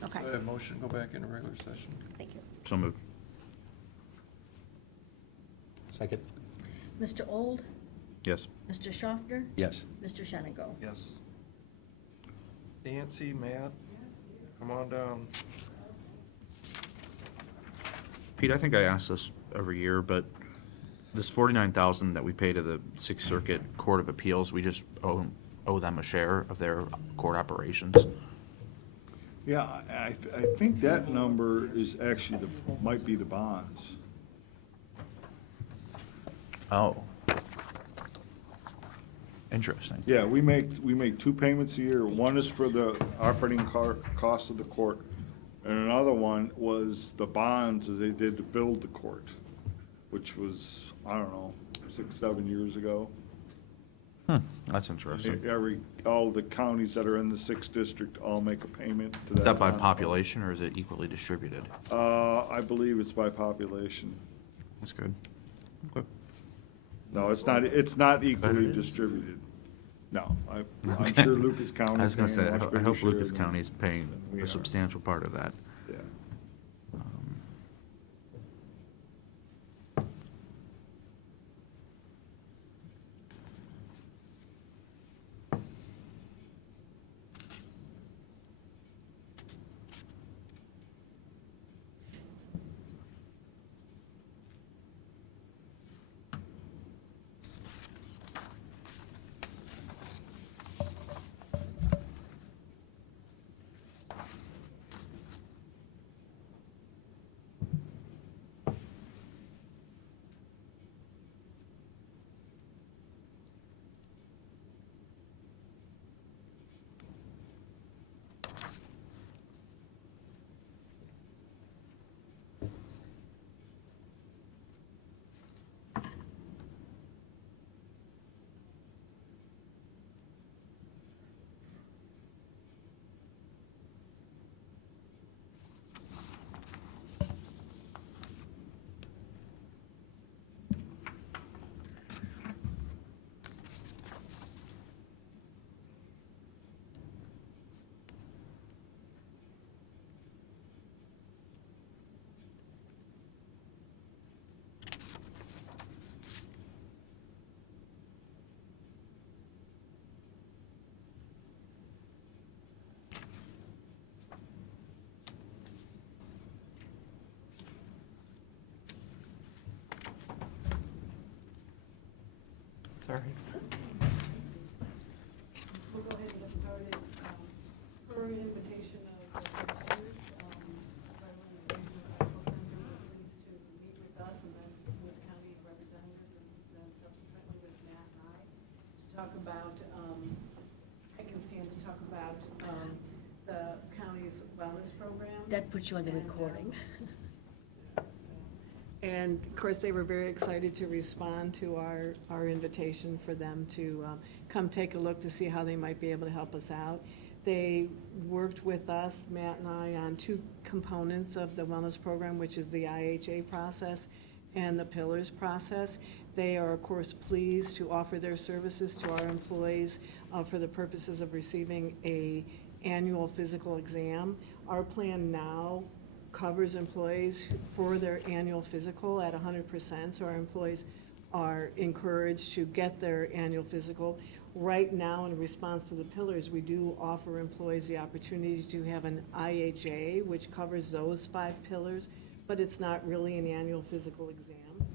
Okay, So I have motion, go back into regular session. thank you. So moved. Second? Mr. Old, Yes. Mr. Schaffner, Yes. Mr. Shenigo. Yes. Nancy, Matt, come on down. Pete, I think I ask this every year, but this 49,000 that we pay to the Sixth Circuit Court of Appeals, we just owe them a share of their court operations. Yeah, I think that number is actually might be the bonds. Oh. Interesting. Yeah, we make 2 payments a year. One is for the operating cost of the court, and another one was the bonds that they did to build the court, which was, I don't know, 6, 7 years ago. That's interesting. All the counties that are in the 6th district all make a payment to that. Is that by bond. population, or is it equally distributed? I believe it's by population. That's good. Okay. No, it's not equally Better it is. distributed. No, I'm sure Lucas County. I was gonna say, I hope Lucas County County is paying we a are. substantial part of that. Yeah. Um, Sorry. We'll go ahead and get started. Per invitation of the commissioners, Veterans Regional Medical Center, we're pleased to meet with us and then with county representatives and then subsequently with Matt and I to talk about, I can stand to talk about the county's wellness program. That puts you on the And, recording. And of course, they were very excited to respond to our invitation for them to come take a look to see how they might be able to help us out. They worked with us, Matt and I, on two components of the wellness program, which is the IHA process and the Pillars process. They are, of course, pleased to offer their services to our employees for the purposes of receiving a annual physical exam. Our plan now covers employees for their annual physical at 100%, so our employees are encouraged to get their annual physical. Right now, in response to the Pillars, we do offer employees the opportunity to have an IHA, which covers those 5 pillars, but it's not really an annual physical exam.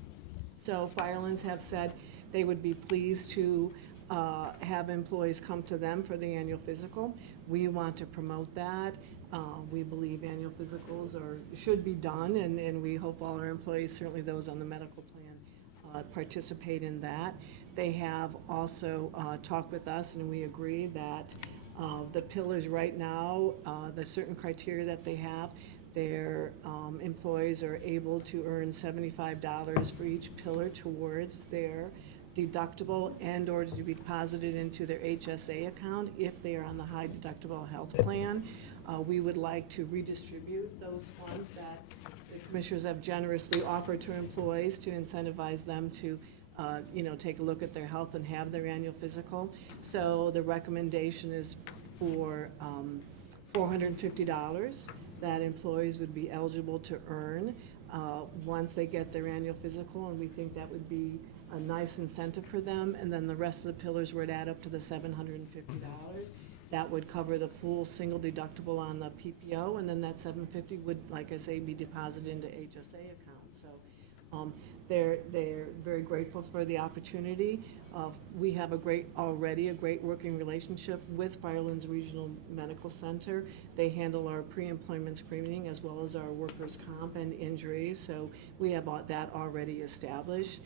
So Firelands have said they would be pleased to have employees come to them for the annual physical. We want to promote that. We believe annual physicals should be done, and we hope all our employees, certainly those on the medical plan, participate in that. They have also talked with us, and we agree that the pillars right now, the certain criteria that they have, their employees are able to earn $75 for each pillar towards their deductible and/or to be deposited into their HSA account if they are on the high deductible health plan. We would like to redistribute those funds that the commissioners have generously offered to employees to incentivize them to, take a look at their health and have their annual physical. So the recommendation is for $450 that employees would be eligible to earn once they get their annual physical, and we think that would be a nice incentive for them. And then the rest of the pillars would add up to the $750. That would cover the full single deductible on the PPO, and then that $750 would, like I say, be deposited into HSA accounts. So they're very grateful for the opportunity. We have already a great working relationship with Firelands Regional Medical Center. They handle our pre-employment screening as well as our workers' comp and injuries, so we have that already established.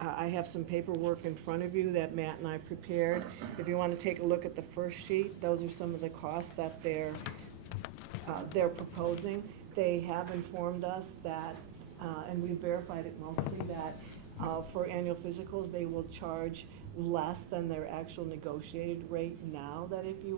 I have some paperwork in front of you that Matt and I prepared. If you want to take a look at the first sheet, those are some of the costs that they're proposing. They have informed us that, and we verified it mostly, that for annual physicals, they will charge less than their actual negotiated rate now that if you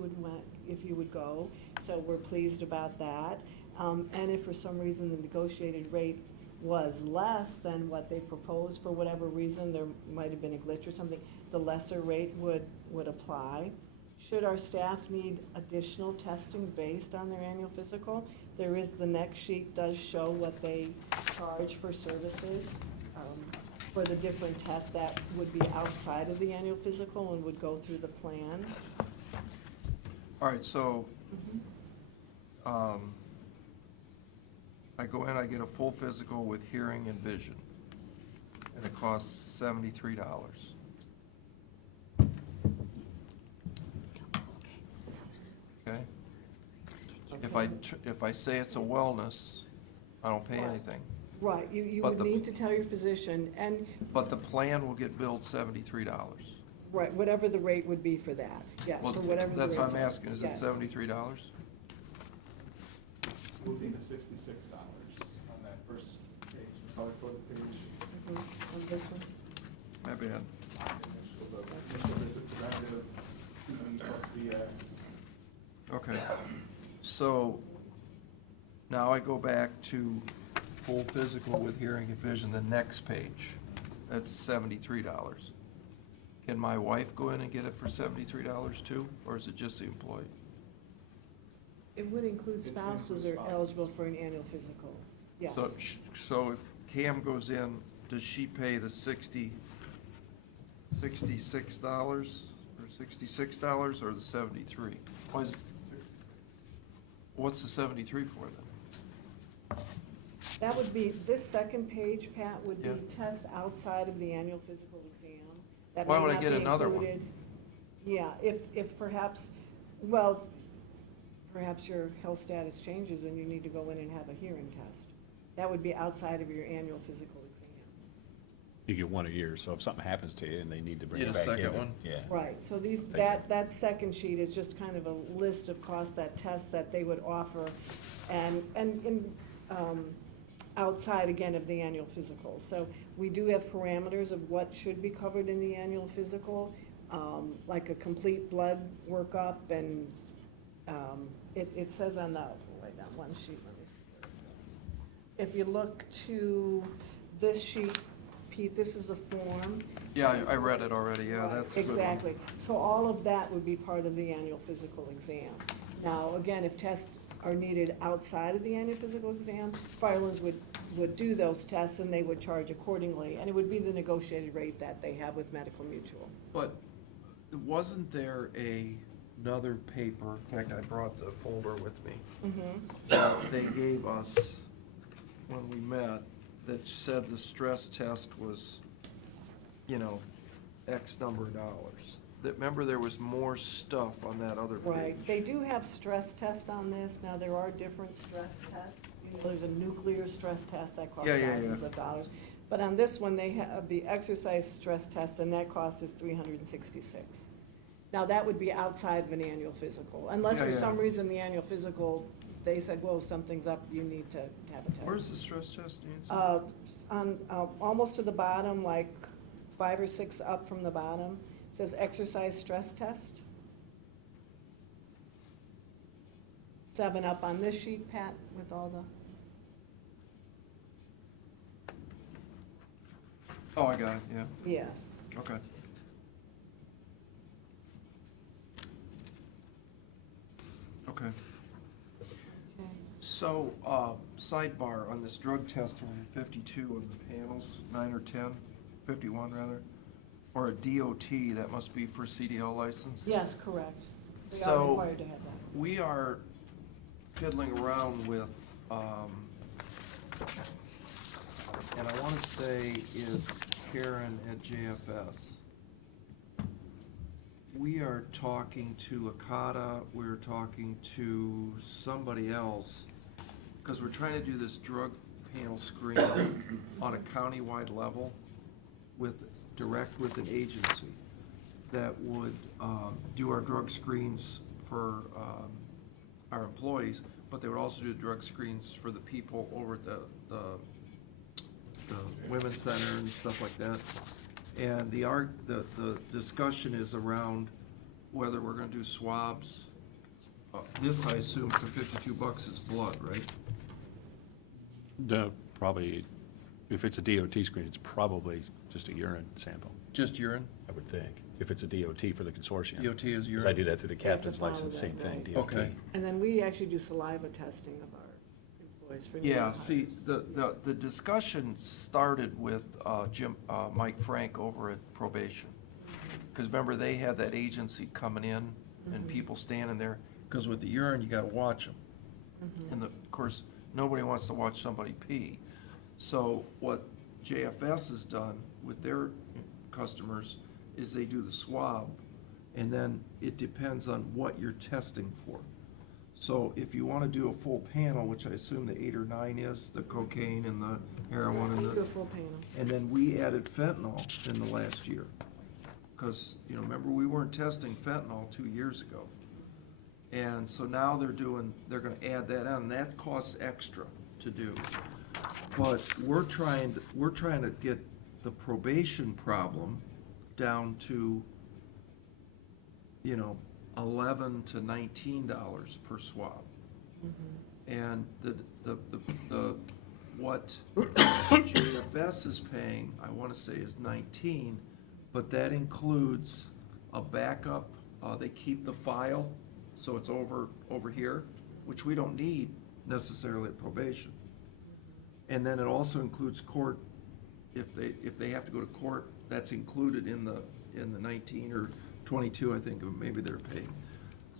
would go. So we're pleased about that. And if for some reason the negotiated rate was less than what they proposed for whatever reason, there might have been a glitch or something, the lesser rate would apply. Should our staff need additional testing based on their annual physical, the next sheet does show what they charge for services, for the different tests that would be outside of the annual physical and would go through the plan. All right, so, I go in, I get a full physical with hearing and vision, and it costs $73. Okay? If I say it's a wellness, I don't pay anything. Right, you But would the- need to tell your physician, and, But the plan will get billed $73. right, whatever the rate would be for that, yes, Well, for whatever the that's what rates I'm are. asking, is it Yes. $73? Looking at $66 on that first page, color code page. Mhm, on this one. My bad. Initial visit preventative, TB plus BX. Okay, so now I go back to full physical with hearing and vision, the next page. That's $73. Can my wife go in and get it for $73 too, or is it just the employee? It would include It's spouses include are eligible spouses. for an annual physical, yes. So if Cam goes in, does she pay the $66 or $66 or the 73? What's the 73 for then? That would be, this second page, Pat, would be Yeah. tests outside of the annual physical exam. That Why may would I not get be another one? included. Yeah, if perhaps, well, perhaps your health status changes and you need to go in and have a hearing test. That would be outside of your annual physical exam. You get one a year, so if something happens to you and they need to bring Get it a back in. second one? Yeah. Right, so these, Thank that second sheet is just kind of a list of costs, that tests that they would offer, and outside, again, of the annual physical. So we do have parameters of what should be covered in the annual physical, like a complete blood workup, and it says on the, wait, on one sheet, let me see what it says. If you look to this sheet, Pete, this is a form. Yeah, I read it already, yeah, that's a good one. Exactly. So all of that would be part of the annual physical exam. Now, again, if tests are needed outside of the annual physical exam, filers would do those tests and they would charge accordingly, and it would be the negotiated rate that they have with Medical Mutual. But wasn't there another paper, in fact, I brought the folder with me, that they gave us when we met, that said the stress test was, X number of dollars. Remember, there was more stuff on that other page. Right. They do have stress test on this. Now, there are different stress tests. There's a nuclear stress test that costs Yeah, yeah, yeah. thousands of dollars. But on this one, they have the exercise stress test, and that cost is $366. Now, that would be outside of an annual physical, unless Yeah, for yeah. some reason the annual physical, they said, whoa, something's up, you need to have a test. Where's the stress test, Nancy? On, almost to the bottom, like 5 or 6 up from the bottom, says exercise stress test. 7 up on this sheet, Pat, with all the, Oh, I got it, yeah, yes. okay. Okay. Okay. So, sidebar, on this drug test, we're 52 on the panels, 9 or 10, 51 rather, or a DOT, that must be for CDL license? Yes, correct. They are So- required to have that. We are fiddling around with, and I want to say it's Karen at JFS. We are talking to Lakata, we're talking to somebody else, because we're trying to do this drug panel screen on a countywide level direct with an agency that would do our drug screens for our employees, but they would also do drug screens for the people over at the Women's Center and stuff like that. And the discussion is around whether we're gonna do swabs. This, I assume, for $52 is blood, right? Probably If it's a DOT screen, it's probably just a urine sample, Just urine? I would think, if it's a DOT for the consortium. DOT is Because I urine? do that through the You have to captain's follow license, that, same thing, right. DOT. Okay. And then we actually do saliva testing of our employees for new Yeah, hires. see, the discussion started with Mike Frank over at probation. Because remember, they had that agency coming in and people standing there, because with the urine, you gotta watch them. And of course, nobody wants to watch somebody pee. So what JFS has done with their customers is they do the swab, and then it depends on what you're testing for. So if you want to do a full panel, which I assume the 8 or 9 is, the cocaine and the heroin We and do a the, full panel. and then we added fentanyl in the last year. Because, remember, we weren't testing fentanyl 2 years ago. And so now they're gonna add that on, and that costs extra to do. But we're trying to get the probation problem down to, $11 to $19 per swab. And what JFS is paying, I wanna say is 19, but that includes a backup, they keep the file, so it's over here, which we don't need necessarily at probation. And then it also includes court, if they have to go to court, that's included in the 19 or 22, I think, maybe they're paying.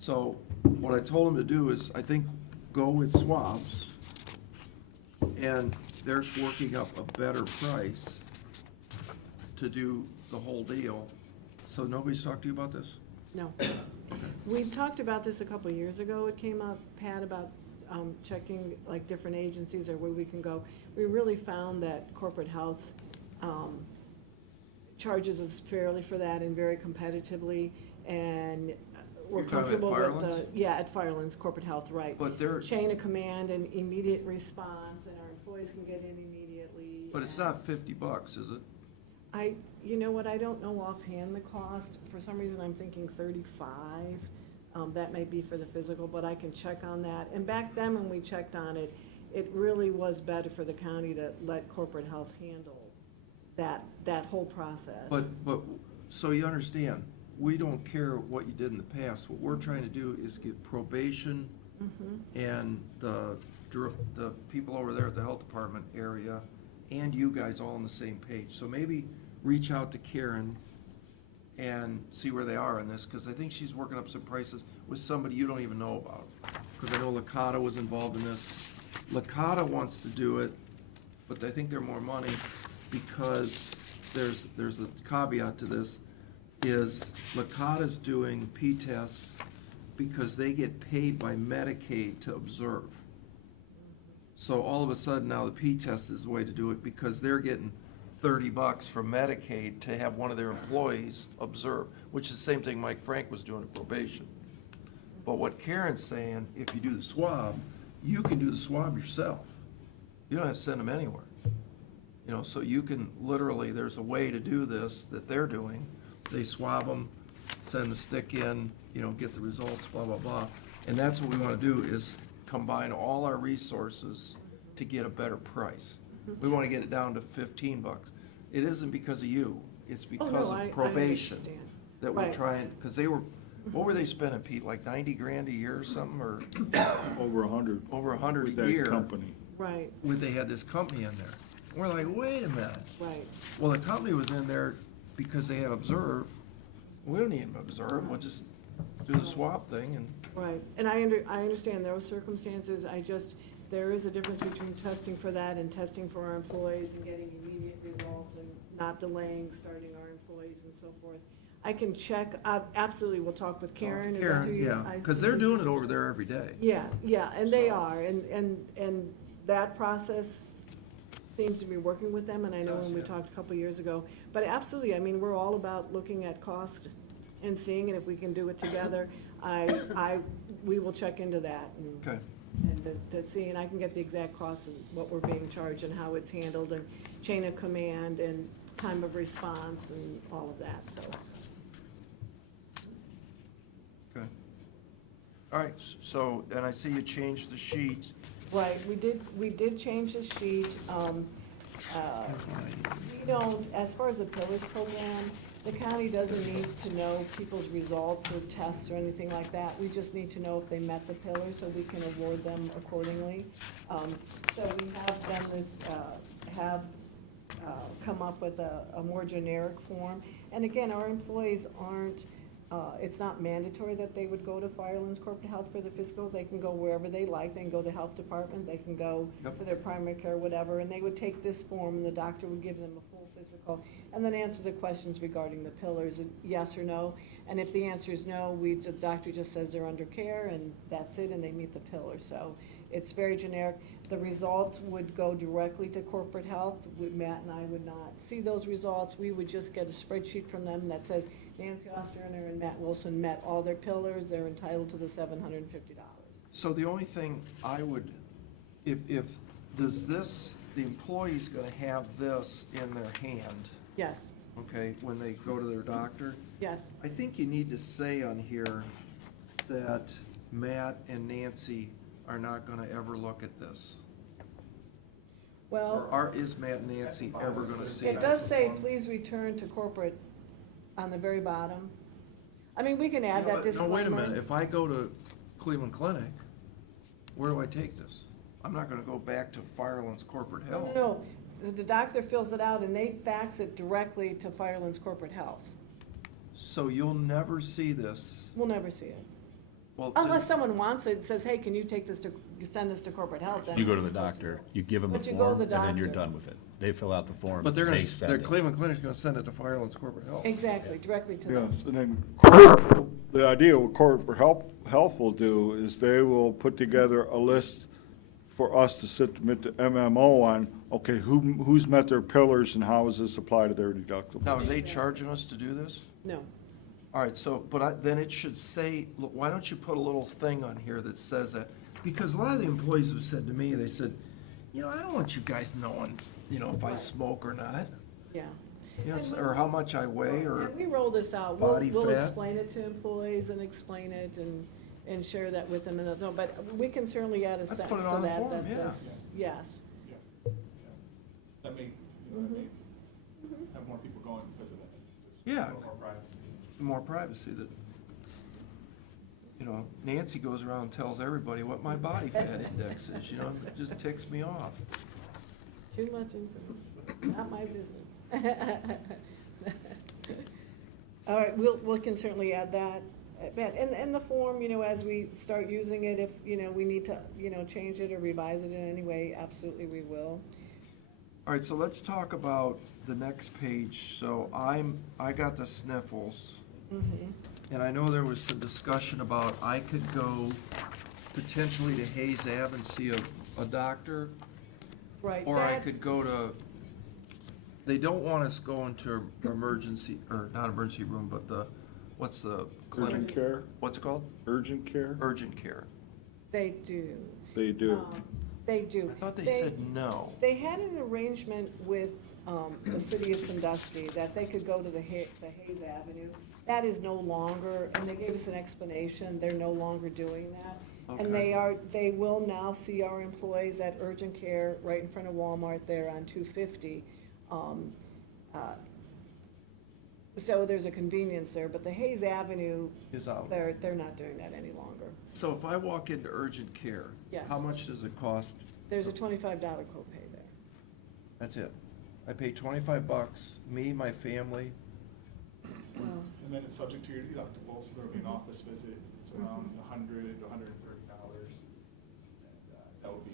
So what I told them to do is, I think, go with swabs, and they're working up a better price to do the whole deal. So nobody's talked to you about this? No. We talked about this a couple of years ago. It came up, Pat, about checking like different agencies or where we can go. We really found that corporate health charges us fairly for that and very competitively, and we're You're talking at comfortable with the. Firelands? Yeah, at Firelands, corporate health, right. But they're, Chain of command and immediate response, and our employees can get in immediately. but it's and- not $50, is it? You know what, I don't know offhand the cost. For some reason, I'm thinking 35. That may be for the physical, but I can check on that. And back then, when we checked on it, it really was better for the county to let corporate health handle that whole process. But, so you understand, we don't care what you did in the past. What we're trying to do is get probation and the people over there at the health department area and you guys all on the same page. So maybe reach out to Karen and see where they are on this, because I think she's working up some prices with somebody you don't even know about. Because I know Licata was involved in this. Licata wants to do it, but I think they're more money, because there's a caveat to this, is Licata's doing P-tests because they get paid by Medicaid to observe. So all of a sudden now the P-test is the way to do it, because they're getting $30 from Medicaid to have one of their employees observe, which is the same thing Mike Frank was doing at probation. But what Karen's saying, if you do the swab, you can do the swab yourself. You don't have to send them anywhere. So you can literally, there's a way to do this that they're doing. They swab them, send the stick in, get the results, blah, blah, blah. And that's what we want to do, is combine all our resources to get a better price. We want to get it down to $15. It isn't because of you, it's because I of probation understand. that we're Right. trying, because they were, what were they spending, Pete, like 90 grand a year or something, or Over 100. over 100 with a year? that company. Right, When they had this company in there. We're like, wait a minute. right. Well, the company was in there because they had Observe. We don't need them to Observe, we'll just do the swap thing and. Right, and I understand those circumstances. There is a difference between testing for that and testing for our employees and getting immediate results and not delaying starting our employees and so forth. I can check, absolutely, we'll talk with Karen. Is that who Karen, you- yeah, I- because they're doing it over there every day. Yeah, and they are, and that process seems to be working with them, and I know when we Yeah. talked a couple of years ago. But absolutely, I mean, we're all about looking at cost and seeing, and if we can do it together, we will check into that. Okay, And to see, and I can get the exact costs and what we're being charged and how it's handled, and chain of command and time of response and all of that, so. okay. All right, so, and I see you changed the sheet. Right, we did change the sheet. You know, as far as the Pillars program, the county doesn't need to know people's results or tests or anything like that. We just need to know if they met the pillars so we can award them accordingly. So we have done this, come up with a more generic form. And again, our employees aren't, it's not mandatory that they would go to Firelands Corporate Health for the physical. They can go wherever they like. They can go to the health department, they can go to their primary care, whatever, and they would take this form, and the doctor would give them a full physical, and then answer the questions regarding the pillars, yes or no. And if the answer is no, the doctor just says they're under care, and that's it, and they meet the pillars. So it's very generic. The results would go directly to corporate health. Matt and I would not see those results. We would just get a spreadsheet from them that says Nancy Osterner and Matt Wilson met all their pillars. They're entitled to the $750. So the only thing I would, if, does this, the employee's gonna have this in their hand, Yes, okay, when they go to their doctor? yes. I think you need to say on here that Matt and Nancy are not gonna ever look at this. Well, Is Matt and Nancy ever gonna see it it? does say, please return to corporate on the very bottom. I mean, we can add that No, disclaimer. wait a minute, if I go to Cleveland Clinic, where do I take this? I'm not gonna go back to Firelands Corporate No, Health. no, no. The doctor fills it out and they fax it directly to Firelands Corporate Health. So you'll never see this? We'll never see it. Well, Unless someone wants it, says, hey, can you take this to, send this to corporate health? then- You go to the doctor, you give them the But you go to form, the and then you're doctor. done with it. They fill out the form, But they're they gonna, send their it. Cleveland Clinic's gonna send it to Firelands Corporate Health. Exactly, directly to them. Yes, and then the idea what corporate health will do is they will put together a list for us to submit to MMO on, okay, who's met their pillars and how does this apply to their deductibles? Now, are they charging us to do this? No. All right, so, then it should say, look, why don't you put a little thing on here that says that? Because a lot of the employees have said to me, they said, I don't want you guys knowing, if I smoke or not, Yeah. or how much I weigh, or, And we roll this out. body We'll fat. explain it to employees and explain it and share that with them. But we can certainly add a put sentence it to on the that. form, that yeah. this- Yes. That may, have more people going because of that. Yeah. More privacy. more privacy that, Nancy goes around and tells everybody what my body fat index is, it just ticks me off. Too much information, not my business. All right, we can certainly add that. And the form, as we start using it, if, we need to, change it or revise it in any way, absolutely we will. All right, so let's talk about the next page. So I got the sniffles, and I know there was some discussion about I could go potentially to Hayes Ave and see a doctor, Right. or I that- could go to, they don't want us going to emergency, or not emergency room, but what's the clinic? Urgent care? What's it called? Urgent care? Urgent care. They do. They do. They do. I thought they said no. They had an arrangement with the city of Sandusky that they could go to the Hayes Avenue. That is no longer, and they gave us an explanation, they're no longer doing that. And Okay. they will now see our employees at urgent care right in front of Walmart there on 250. So there's a convenience there, but the Hayes Avenue, Is out. they're not doing that any longer. So if I walk into urgent care, Yes. how much does it cost? There's a $25 copay there. That's it. I pay $25, me, my family. And then it's subject to your deductible, so there'll be an office visit, it's around $100 to $130. And that will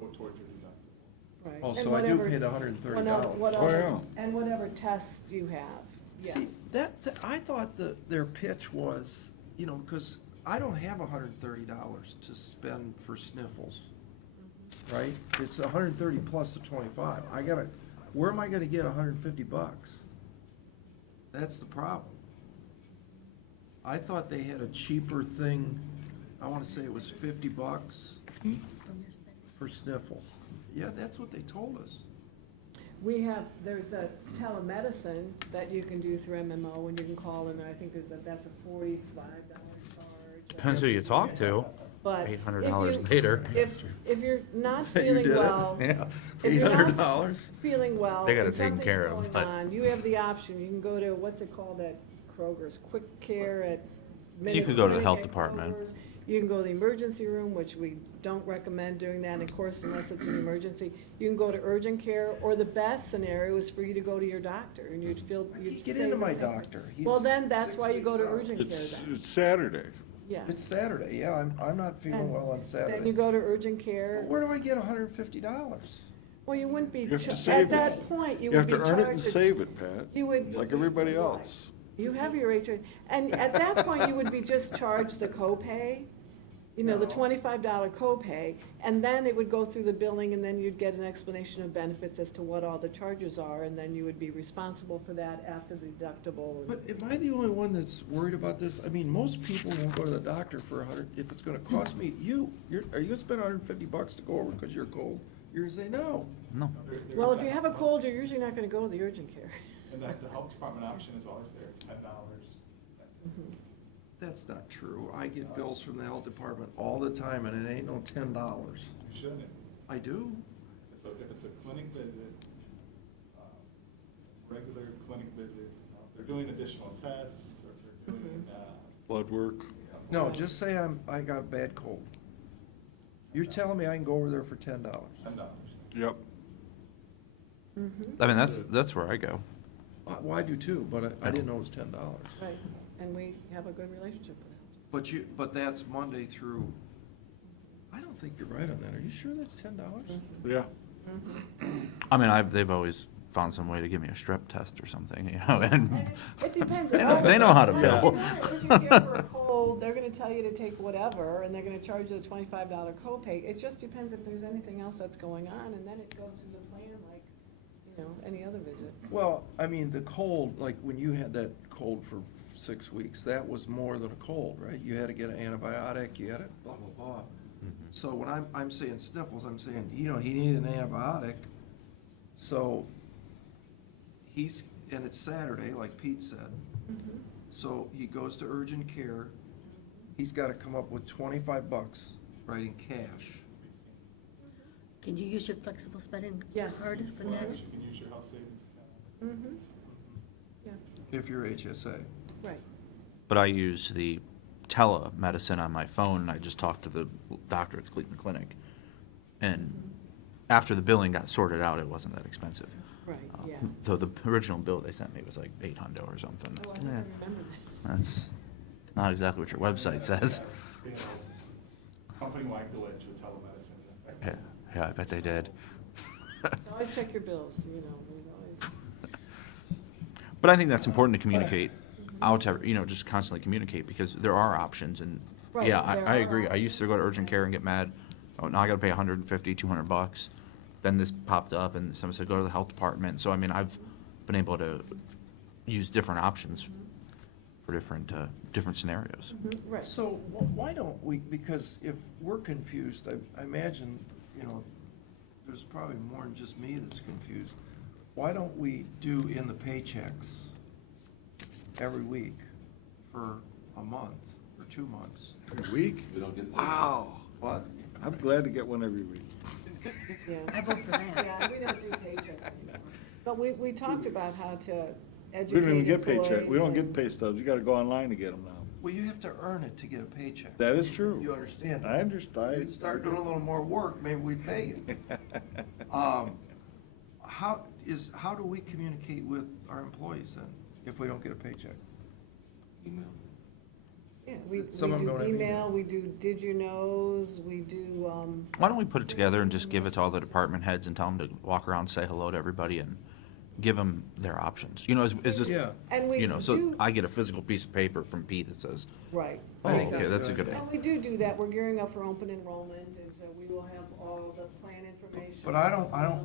go towards your deductible. Right. Oh, And so I do whatever- pay the $130. Oh, yeah. And whatever tests you have, yes. See, I thought their pitch was, because I don't have $130 to spend for sniffles, right? It's 130 plus the 25. Where am I gonna get $150? That's the problem. I thought they had a cheaper thing, I wanna say it was $50 for sniffles. Yeah, that's what they told us. There's a telemedicine that you can do through MMO, and you can call, and I think that's a $45 charge. Depends who you talk to. But $800 if you- later. If you're not You feeling did it? well. Yeah, if you're not $800. Feeling well. They gotta and take care of, something's but- going on, you have the option, you can go to, what's it called at Kroger's, Quick Care at. You could go to the Minute health Clinic at department. Kroger's. You can go to the emergency room, which we don't recommend doing that, of course, unless it's an emergency. You can go to urgent care, or the best scenario is for you to go to your doctor, and you'd feel, you'd Get say into the my same- doctor. Well, He's then, that's 6 why you go to weeks out. urgent care It's, then. it's Saturday. Yeah. It's Saturday, yeah, I'm not feeling And well on Saturday. Then you go to urgent care. Where do I get $150? Well, you wouldn't be, You have to at save it. that point, you You would have be to earn it and charged. save it, Pat, You would. like everybody Right. else. You have your HRA, and at that point, you would be just charged the copay, you know, the $25 copay, and then it would go through the billing, and then you'd get an explanation of benefits as to what all the charges are, and then you would be responsible for that after the deductible. But am I the only one that's worried about this? I mean, most people won't go to the doctor for if it's gonna cost me, are you gonna spend $150 to go over because you're cold? You're gonna say no. No. Well, if you have a cold, you're usually not gonna go to the urgent care. And the health department option is always there, it's $10, that's it. That's not true. I get bills from the health department all the time, and it ain't no $10. You shouldn't. I do. If it's a clinic visit, regular clinic visit, if they're doing additional tests, or if they're doing, Blood work. No, just say I got a bad cold. You're telling me I can go over there for $10? $10. Yep. I mean, that's where I go. Well, I do too, but I didn't know it was $10. Right, and we have a good relationship with them. But that's Monday through, I don't think you're right on that. Are you sure that's $10? Yeah. I mean, they've always found some way to give me a strep test or something, you know, and. It depends. They know how to bill. If you're here for a cold, they're gonna tell you to take whatever, and they're gonna charge you the $25 copay. It just depends if there's anything else that's going on, and then it goes through the plan like, you know, any other visit. Well, I mean, the cold, like when you had that cold for 6 weeks, that was more than a cold, right? You had to get an antibiotic, you had to blah, blah, blah. So when I'm saying sniffles, I'm saying, you know, he needed an antibiotic. So and it's Saturday, like Pete said. So he goes to urgent care. He's got to come up with $25, right, in cash. Can you use your flexible spending Yes. card for that? You can use your health savings account. Mm-hmm, yeah, If you're HSA. right. But I use the telemedicine on my phone, and I just talked to the doctor at the Cleveland Clinic. And after the billing got sorted out, it wasn't that expensive. Right, yeah. Though the original bill they sent me was like $800 or something. Oh, I Yeah. don't remember that. That's not exactly what your website says. You know, company-wide glitch with telemedicine. Yeah, yeah, I bet they did. So always check your bills, you know, there's always. But I think that's important to communicate out to, you know, just constantly communicate, because there are options, and, Right, yeah, there I are agree. I used to go to urgent care and get mad, oh, now I gotta pay $150, $200. Then this popped up, and someone said, go to the health department. So, I mean, I've been able to use different options for different scenarios. Right. So why don't we, because if we're confused, I imagine, you know, there's probably more than just me that's confused. Why don't we do in the paychecks every week for a month or 2 months? Every week? We don't get. Wow. What? I'm glad to get one every week. Yeah. I vote for that. Yeah, we don't do paychecks anymore. But we talked about how to educate We don't even get employees paycheck. We don't and- get pay stubs. You gotta go online to get them now. Well, you have to earn it to get a paycheck. That is true. You understand? I understand. You'd start doing a little more work, maybe we'd pay you. How do we communicate with our employees then, if we don't get a paycheck? Email. Yeah, we Some of them do don't have email, email. we do did you knows, we do, Why don't we put it together and just give it to all the department heads and tell them to walk around, say hello to everybody, and give them their options? You know, is this, Yeah. and we you know, so do, I get a physical piece of paper from Pete that says, right. oh, I think okay, that's a that's a good good idea. idea. And we do that, we're gearing up for open enrollment, and so we will have all the plan information. But I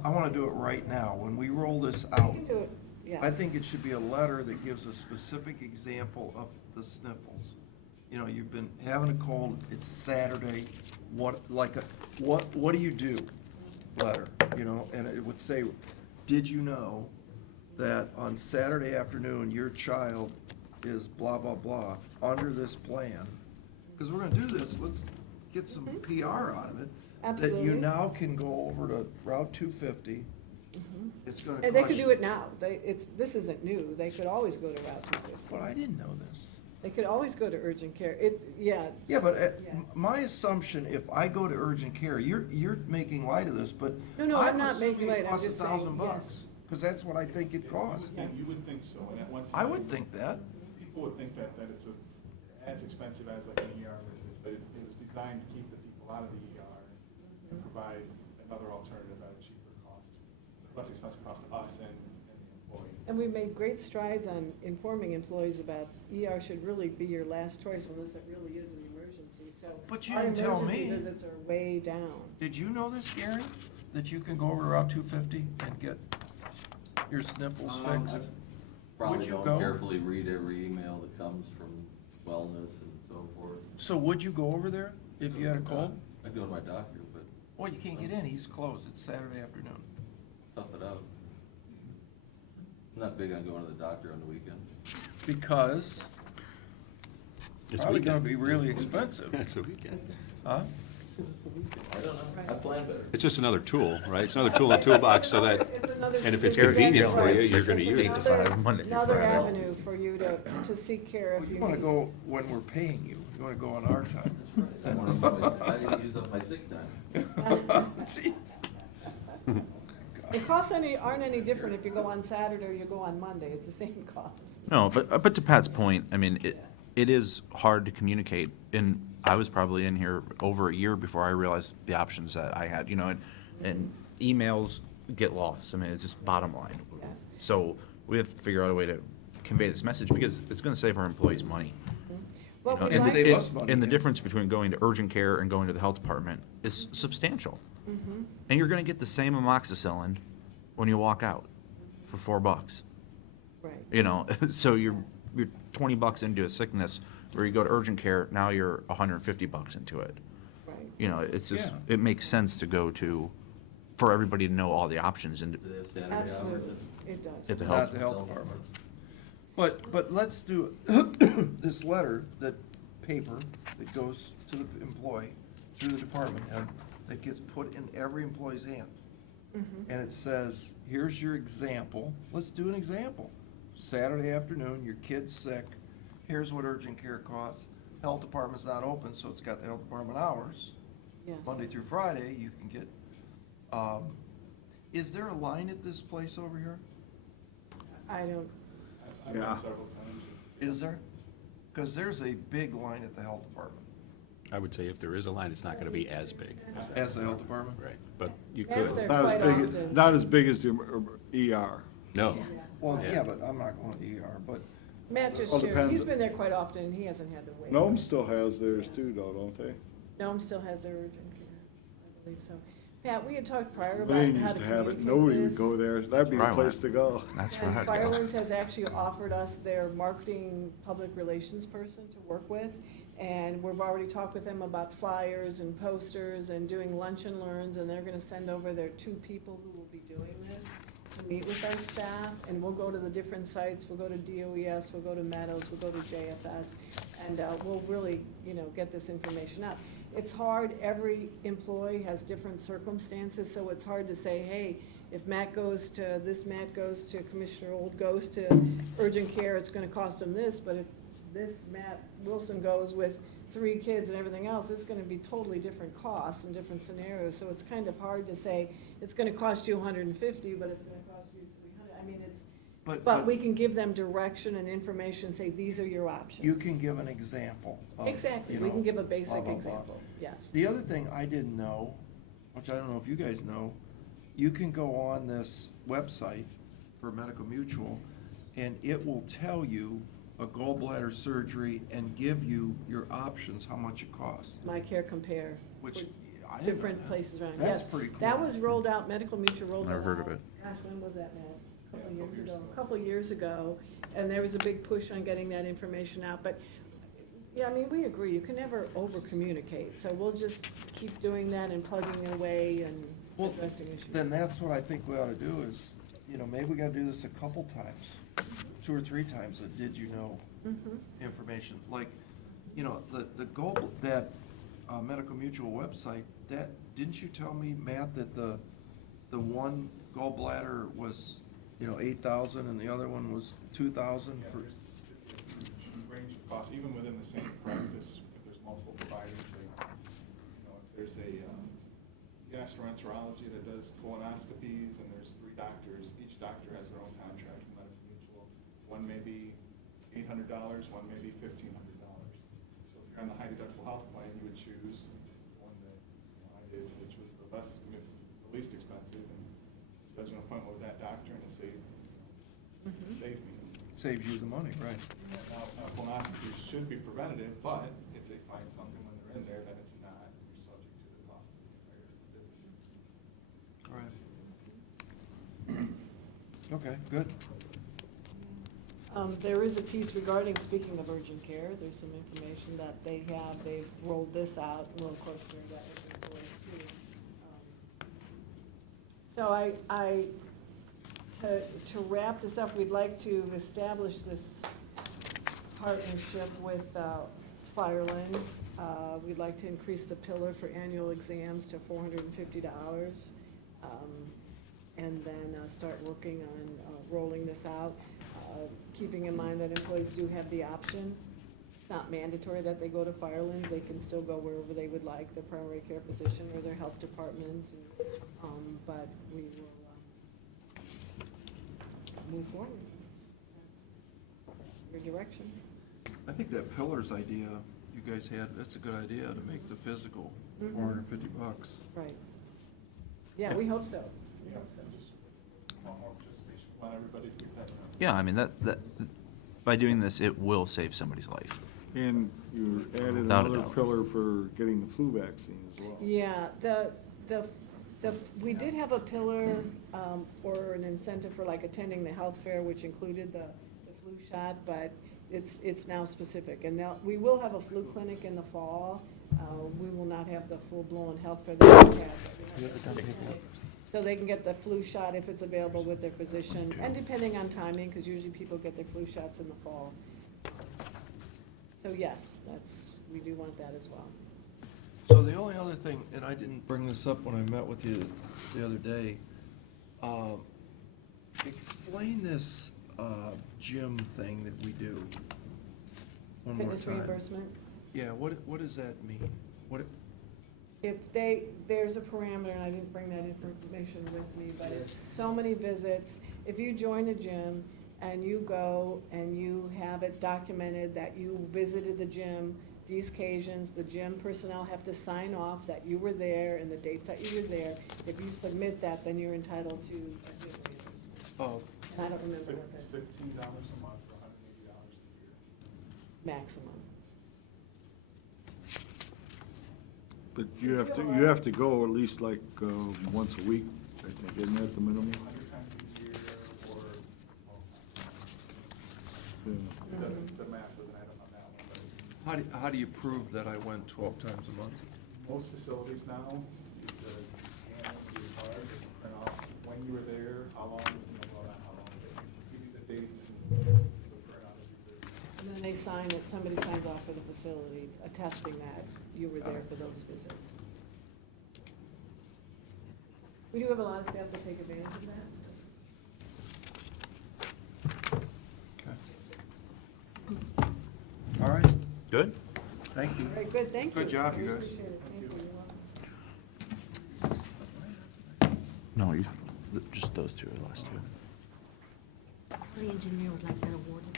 wanna do it right now. When we roll this We out, can do it, yeah. I think it should be a letter that gives a specific example of the sniffles. You know, you've been having a cold, it's Saturday, what do you do? Letter, you know, and it would say, did you know that on Saturday afternoon, your child is blah, blah, blah, under this plan? Because we're gonna do this, get some PR out of it. That Absolutely. you now can go over to Route 250. It's gonna cost And they could you- do it now. This isn't new. They could always go to Route 250. But I didn't know this. They could always go to urgent care. Yeah. Yeah, but Yes. my assumption, if I go to urgent care, you're making light of this, but No, I'm not making light. It I'm costs just saying, $1,000, yes. because that's what I think it costs. You would think so, and at one time. I would think that. People would think that it's as expensive as like an ER visit, but it was designed to keep the people out of the ER and provide another alternative at a cheaper cost, less expensive cost to us and the employee. And we've made great strides on informing employees about ER should really be your last choice unless it really is an emergency, so. But you our didn't tell emergency me. visits are way down. Did you know this, Gary? That you can go over to Route 250 and get your sniffles fixed? Probably Would you don't go? carefully read every email that comes from wellness and so forth. So would you go over there if you had a cold? I'd go to my doctor, but Well, you can't get in, he's closed, it's Saturday afternoon. tough it out. I'm not big on going to the doctor on the weekend. Because It's probably gonna weekend. be really expensive. It's a weekend. Huh? I don't know, I plan better. It's just another tool, right? It's another tool in the toolbox so that, It's another- and if it's exactly convenient for you, right. you're gonna It's use it. 8 to 5, Monday through Another Friday. avenue for you to seek care if You you wanna need. go when we're paying you, you wanna go on our time. I didn't use up my sick time. Jeez. The costs aren't any different if you go on Saturday or you go on Monday. It's the same cost. No, but to Pat's point, I mean, it is hard to communicate, and I was probably in here over a year before I realized the options that I had, and emails get lost. I mean, it's just bottom line. Yes. So we have to figure out a way to convey this message, because it's gonna save our employees money. What You know, we And like- save us money. And the difference between going to urgent care and going to the health department is substantial. Mhm. And you're gonna get the same amoxicillin when you walk out for $4. Right. So you're $20 into a sickness, where you go to urgent care, now you're $150 into it. Right. It's just, Yeah. it makes sense to go to, for everybody to know all the options and Do they have Saturday Absolutely. hours? It does. at the Not health. the health department. But let's do this letter, that paper that goes to the employee through the department head, that gets put in every employee's hand. Mhm. And it says, here's your example, let's do an example. Saturday afternoon, your kid's sick, here's what urgent care costs. Health department's not open, so it's got the health department hours. Yes. Monday through Friday, you can get, is there a line at this place over here? I don't, I've been Yeah. several times. Is there? Because there's a big line at the health department. I would say if there is a line, it's not gonna be as big as that. As the health department? Right, but you That's could. there Not as quite big, often. not as big as the ER. No. Well, Yeah. yeah, but I'm not going to ER, but Matt just Well, shared, depends. he's been there quite often, and he hasn't had to wait. Nome still has theirs too, though, don't they? Nome still has their urgent care, I believe so. Pat, we had talked prior about Lane how used to to have it, communicate nobody would this. go there, that'd be the Where I place went. to go. That's where And I'd go. Firewinds has actually offered us their marketing public relations person to work with. And we've already talked with them about flyers and posters and doing lunch and learns, and they're gonna send over their 2 people who will be doing this to meet with our staff, and we'll go to the different sites, we'll go to DOES, we'll go to Meadows, we'll go to JFS, and we'll really, get this information out. It's hard, every employee has different circumstances, so it's hard to say, hey, if Matt goes to, Commissioner Old goes to urgent care, it's gonna cost him this, but if this Matt Wilson goes with 3 kids and everything else, it's gonna be totally different costs and different scenarios, so it's kind of hard to say, it's gonna cost you $150, but it's gonna cost you $300. I mean, but we can give them direction and information, say, these are your options. you can give an example of, Exactly, you we know, can give a blah, basic blah, blah. example, yes. The other thing I didn't know, which I don't know if you guys know, you can go on this website for Medical Mutual, and it will tell you a gallbladder surgery and give you your options, how much it costs. My Care Compare. Which, for I didn't know different that. places around. That's Yes, pretty cool. That was rolled out, Medical Mutual rolled that out. Never heard of it. Gosh, when was that, Matt? A couple of years ago, and there was a big push on getting that information out, but, yeah, I mean, we agree, you can never over-communicate, so we'll just keep doing that and plugging away and Well, addressing issues. Then that's what I think we ought to do is, maybe we gotta do this a couple times, 2 or 3 times, did you know Mhm. information, like, the goal, that Medical Mutual website, that, didn't you tell me, Matt, that the one gallbladder was, 8,000 and the other one was 2,000 Yeah, for? it's a huge range of costs, even within the same practice, if there's multiple providers, like, if there's a gastroenterology that does colonoscopies, and there's 3 doctors, each doctor has their own contract with Medical Mutual. One may be $800, one may be $1,500. So if you're on the high deductible health plan, you would choose the one that I did, which was the least expensive, and schedule an appointment with that doctor, and it saved me. Saves you the money, right. Now, colonoscopies should be preventative, but if they find something when they're in there, then it's not, you're subject to the cost of the entire visit. All right. Okay, good. There is a piece regarding, speaking of urgent care, there's some information that they've rolled this out, we'll of course bring that with employees too. So to wrap this up, we'd like to establish this partnership with Firelands. We'd like to increase the pillar for annual exams to $450. And then start working on rolling this out, keeping in mind that employees do have the option. It's not mandatory that they go to Firelands. They can still go wherever they would like, their primary care physician or their health department. But we will move forward. That's your direction. I think that pillars idea you guys had, that's a good idea to make the physical $450. Right. Yeah, we hope so. We Yeah, hope so. just want more participation, want everybody to get that. Yeah, I mean, that, by doing this, it will save somebody's life. And you added Without a another doubt. pillar for getting the flu vaccine as well. Yeah, we did have a pillar or an incentive for like attending the health fair, which included the flu shot, but it's now specific. And now, we will have a flu clinic in the fall. We will not have the full-blown health fair that we had. So they can get the flu shot if it's available with their physician, and depending on timing, because usually people get their flu shots in the fall. So yes, we do want that as well. So the only other thing, and I didn't bring this up when I met with you the other day, explain this gym thing that we do one more time. Fitness reimbursement? Yeah, what does that mean? There's a parameter, and I didn't bring that information with me, but it's so many visits. If you join a gym and you go and you have it documented that you visited the gym these occasions, the gym personnel have to sign off that you were there and the dates that you were there. If you submit that, then you're entitled to a gym reimbursement. Oh, And I don't remember what It's that $15 a month for $180 a year. maximum. But you have to go at least like once a week, I think, isn't that the minimum? 100 times a year or Yeah. it doesn't, the math doesn't add up on that one, but how do you prove that I went 12 times a month? most facilities now, it's a scan to your card, it's a print off when you were there, how long, well, not how long, but give you the dates and it's a print out of your visit. And then they sign it, somebody signs off for the facility attesting that you were there for those visits. We do have a lot of staff that take advantage of that. Okay. All right, Good? thank you. All right, good, thank you. Good job, you We guys. appreciate it. Thank you. You're welcome. No, just those two, the last two. The engineer would like that awarded.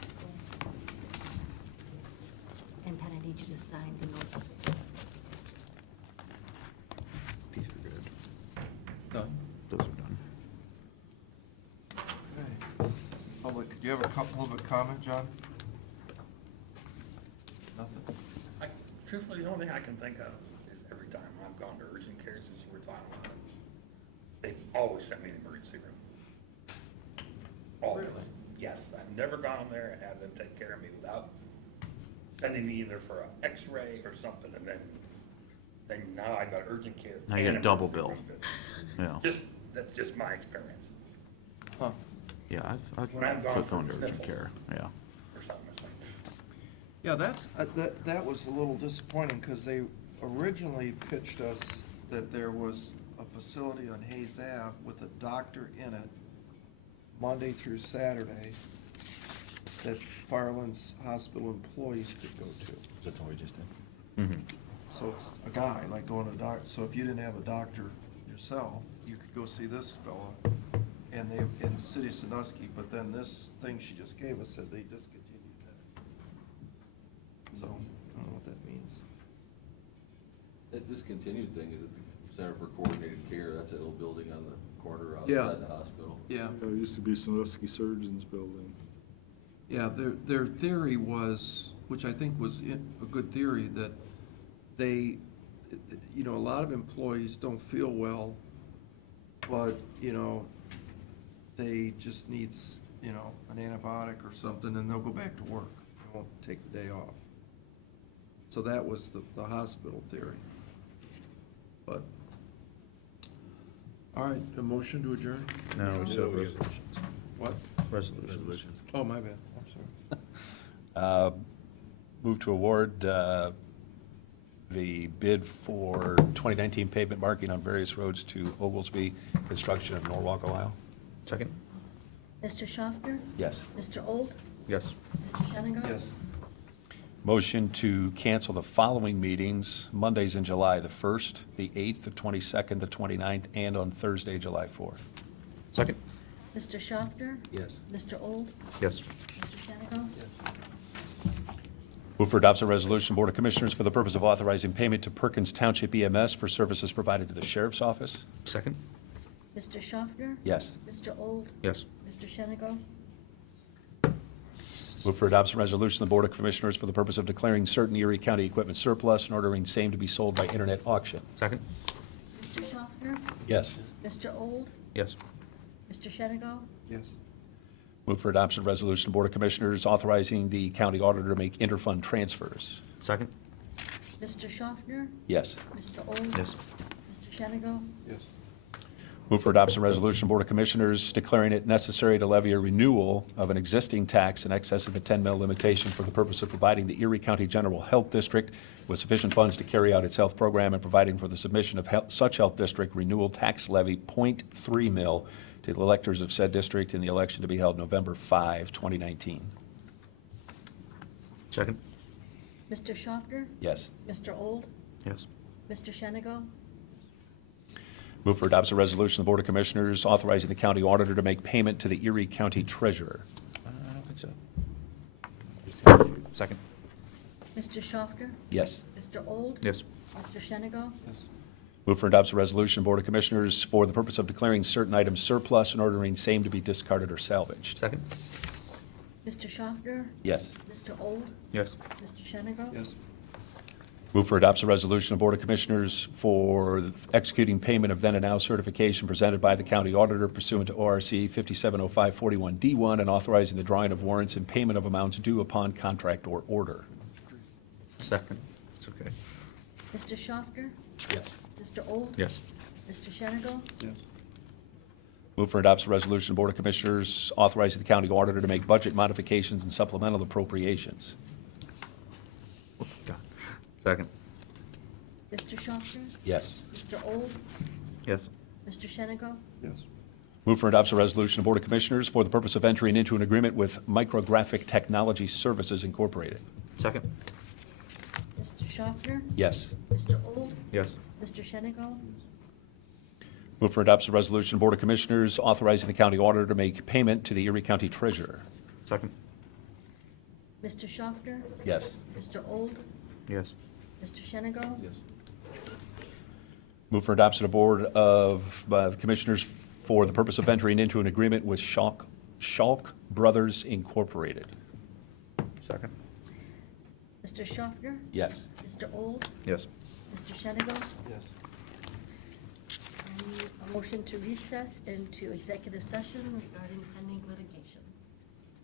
And Pat, I need you to sign the notes. These are good. Done. Those are done. Okay. Public, do you have a public comment, John? Nothing? Truthfully, the only thing I can think of is every time I've gone to urgent care since you were talking about it, they've always sent me in the emergency room. Always. Really? Yes, I've never gone in there and had them take care of me without sending me either for an x-ray or something, and then now I got urgent care. Now you and get a double emergency bill. room visit. Yeah. That's just my experience. Huh. Yeah, I've When I've gone quit for going to urgent sniffles. care, yeah. Or something, it's like, Yeah, that was a little disappointing, because they originally pitched us that there was a facility on Hayes Ave with a doctor in it, Monday through Saturday, that Firelands Hospital employees could go to. That's what we just did. Mm-hmm. So it's a guy, like going to a doctor, so if you didn't have a doctor yourself, you could go see this fella, and they, in the city of Sandusky, but then this thing she just gave us said they discontinued that. So, I don't know what that means. That discontinued thing is at the Center for Coordinated Care, that's that little building on the corner Yeah. outside the hospital. Yeah, It used to be Sandusky Surgeons Building. yeah, their theory was, which I think was a good theory, that they, you know, a lot of employees don't feel well, but, you know, they just needs, you know, an antibiotic or something, and they'll go back to work. They won't take the day off. So that was the hospital theory. But, all right, a motion to adjourn? No, we still have resolutions. What? Resolutions. Oh, my bad, I'm sorry. Move to award the bid for 2019 pavement marking on various roads to Oglesby Construction of Norwalk, Ohio. Second? Mr. Schaffner? Yes. Mr. Old? Yes. Mr. Shennigo? Yes. Motion to cancel the following meetings, Mondays in July, the 1st, the 8th, the 22nd, the 29th, and on Thursday, July 4th. Second? Mr. Schaffner? Yes. Mr. Old? Yes. Mr. Shennigo? Move for adoption of resolution, Board of Commissioners, for the purpose of authorizing payment to Perkins Township EMS for services provided to the Sheriff's Office. Second? Mr. Schaffner? Yes. Mr. Old? Yes. Mr. Shennigo? Move for adoption resolution, the Board of Commissioners, for the purpose of declaring certain Erie County equipment surplus and ordering same to be sold by internet auction. Second? Mr. Schaffner? Yes. Mr. Old? Yes. Mr. Shennigo? Yes. Move for adoption of resolution, Board of Commissioners, authorizing the county auditor to make interfund transfers. Second? Mr. Schaffner? Yes. Mr. Old? Yes. Mr. Shennigo? Yes. Move for adoption resolution, Board of Commissioners, declaring it necessary to levy a renewal of an existing tax in excess of the 10 mil limitation for the purpose of providing the Erie County General Health District with sufficient funds to carry out its health program and providing for the submission of such health district renewal tax levy .3 mil to the electors of said district in the election to be held November 5, 2019. Second? Mr. Schaffner? Yes. Mr. Old? Yes. Mr. Shennigo? Move for adoption resolution, the Board of Commissioners authorizing the county auditor to make payment to the Erie County Treasurer. I don't think so. Second? Mr. Schaffner? Yes. Mr. Old? Yes. Mr. Shennigo? Yes. Move for adoption resolution, Board of Commissioners, for the purpose of declaring certain items surplus and ordering same to be discarded or salvaged. Second? Mr. Schaffner? Yes. Mr. Old? Yes. Mr. Shennigo? Yes. Move for adoption resolution of Board of Commissioners for executing payment of then and now certification presented by the county auditor pursuant to ORC 570541D1 and authorizing the drawing of warrants and payment of amounts due upon contract or order. Second? It's okay. Mr. Schaffner? Yes. Mr. Old? Yes. Mr. Shennigo? Yes. Move for adoption resolution of Board of Commissioners authorizing the county auditor to make budget modifications and supplemental appropriations. God. Second? Mr. Schaffner? Yes. Mr. Old? Yes. Mr. Shennigo? Yes. Move for adoption resolution of Board of Commissioners for the purpose of entering into an agreement with Micrographic Technology Services Incorporated. Second? Mr. Schaffner? Yes. Mr. Old? Yes. Mr. Shennigo? Move for adoption resolution, Board of Commissioners authorizing the county auditor to make payment to the Erie County Treasurer. Second? Mr. Schaffner? Yes. Mr. Old? Yes. Mr. Shennigo? Yes. Move for adoption of Board of Commissioners for the purpose of entering into an agreement with Schalk Brothers Incorporated. Second? Mr. Schaffner? Yes. Mr. Old? Yes. Mr. Shennigo? Yes. I need a motion to recess into executive session regarding pending litigation.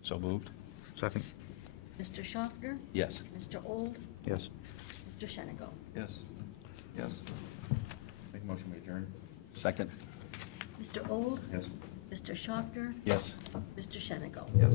So moved? Second? Mr. Schaffner? Yes. Mr. Old? Yes. Mr. Shennigo? Yes. Yes. Make a motion we adjourn? Second? Mr. Old? Yes. Mr. Schaffner? Yes. Mr. Shennigo? Yes.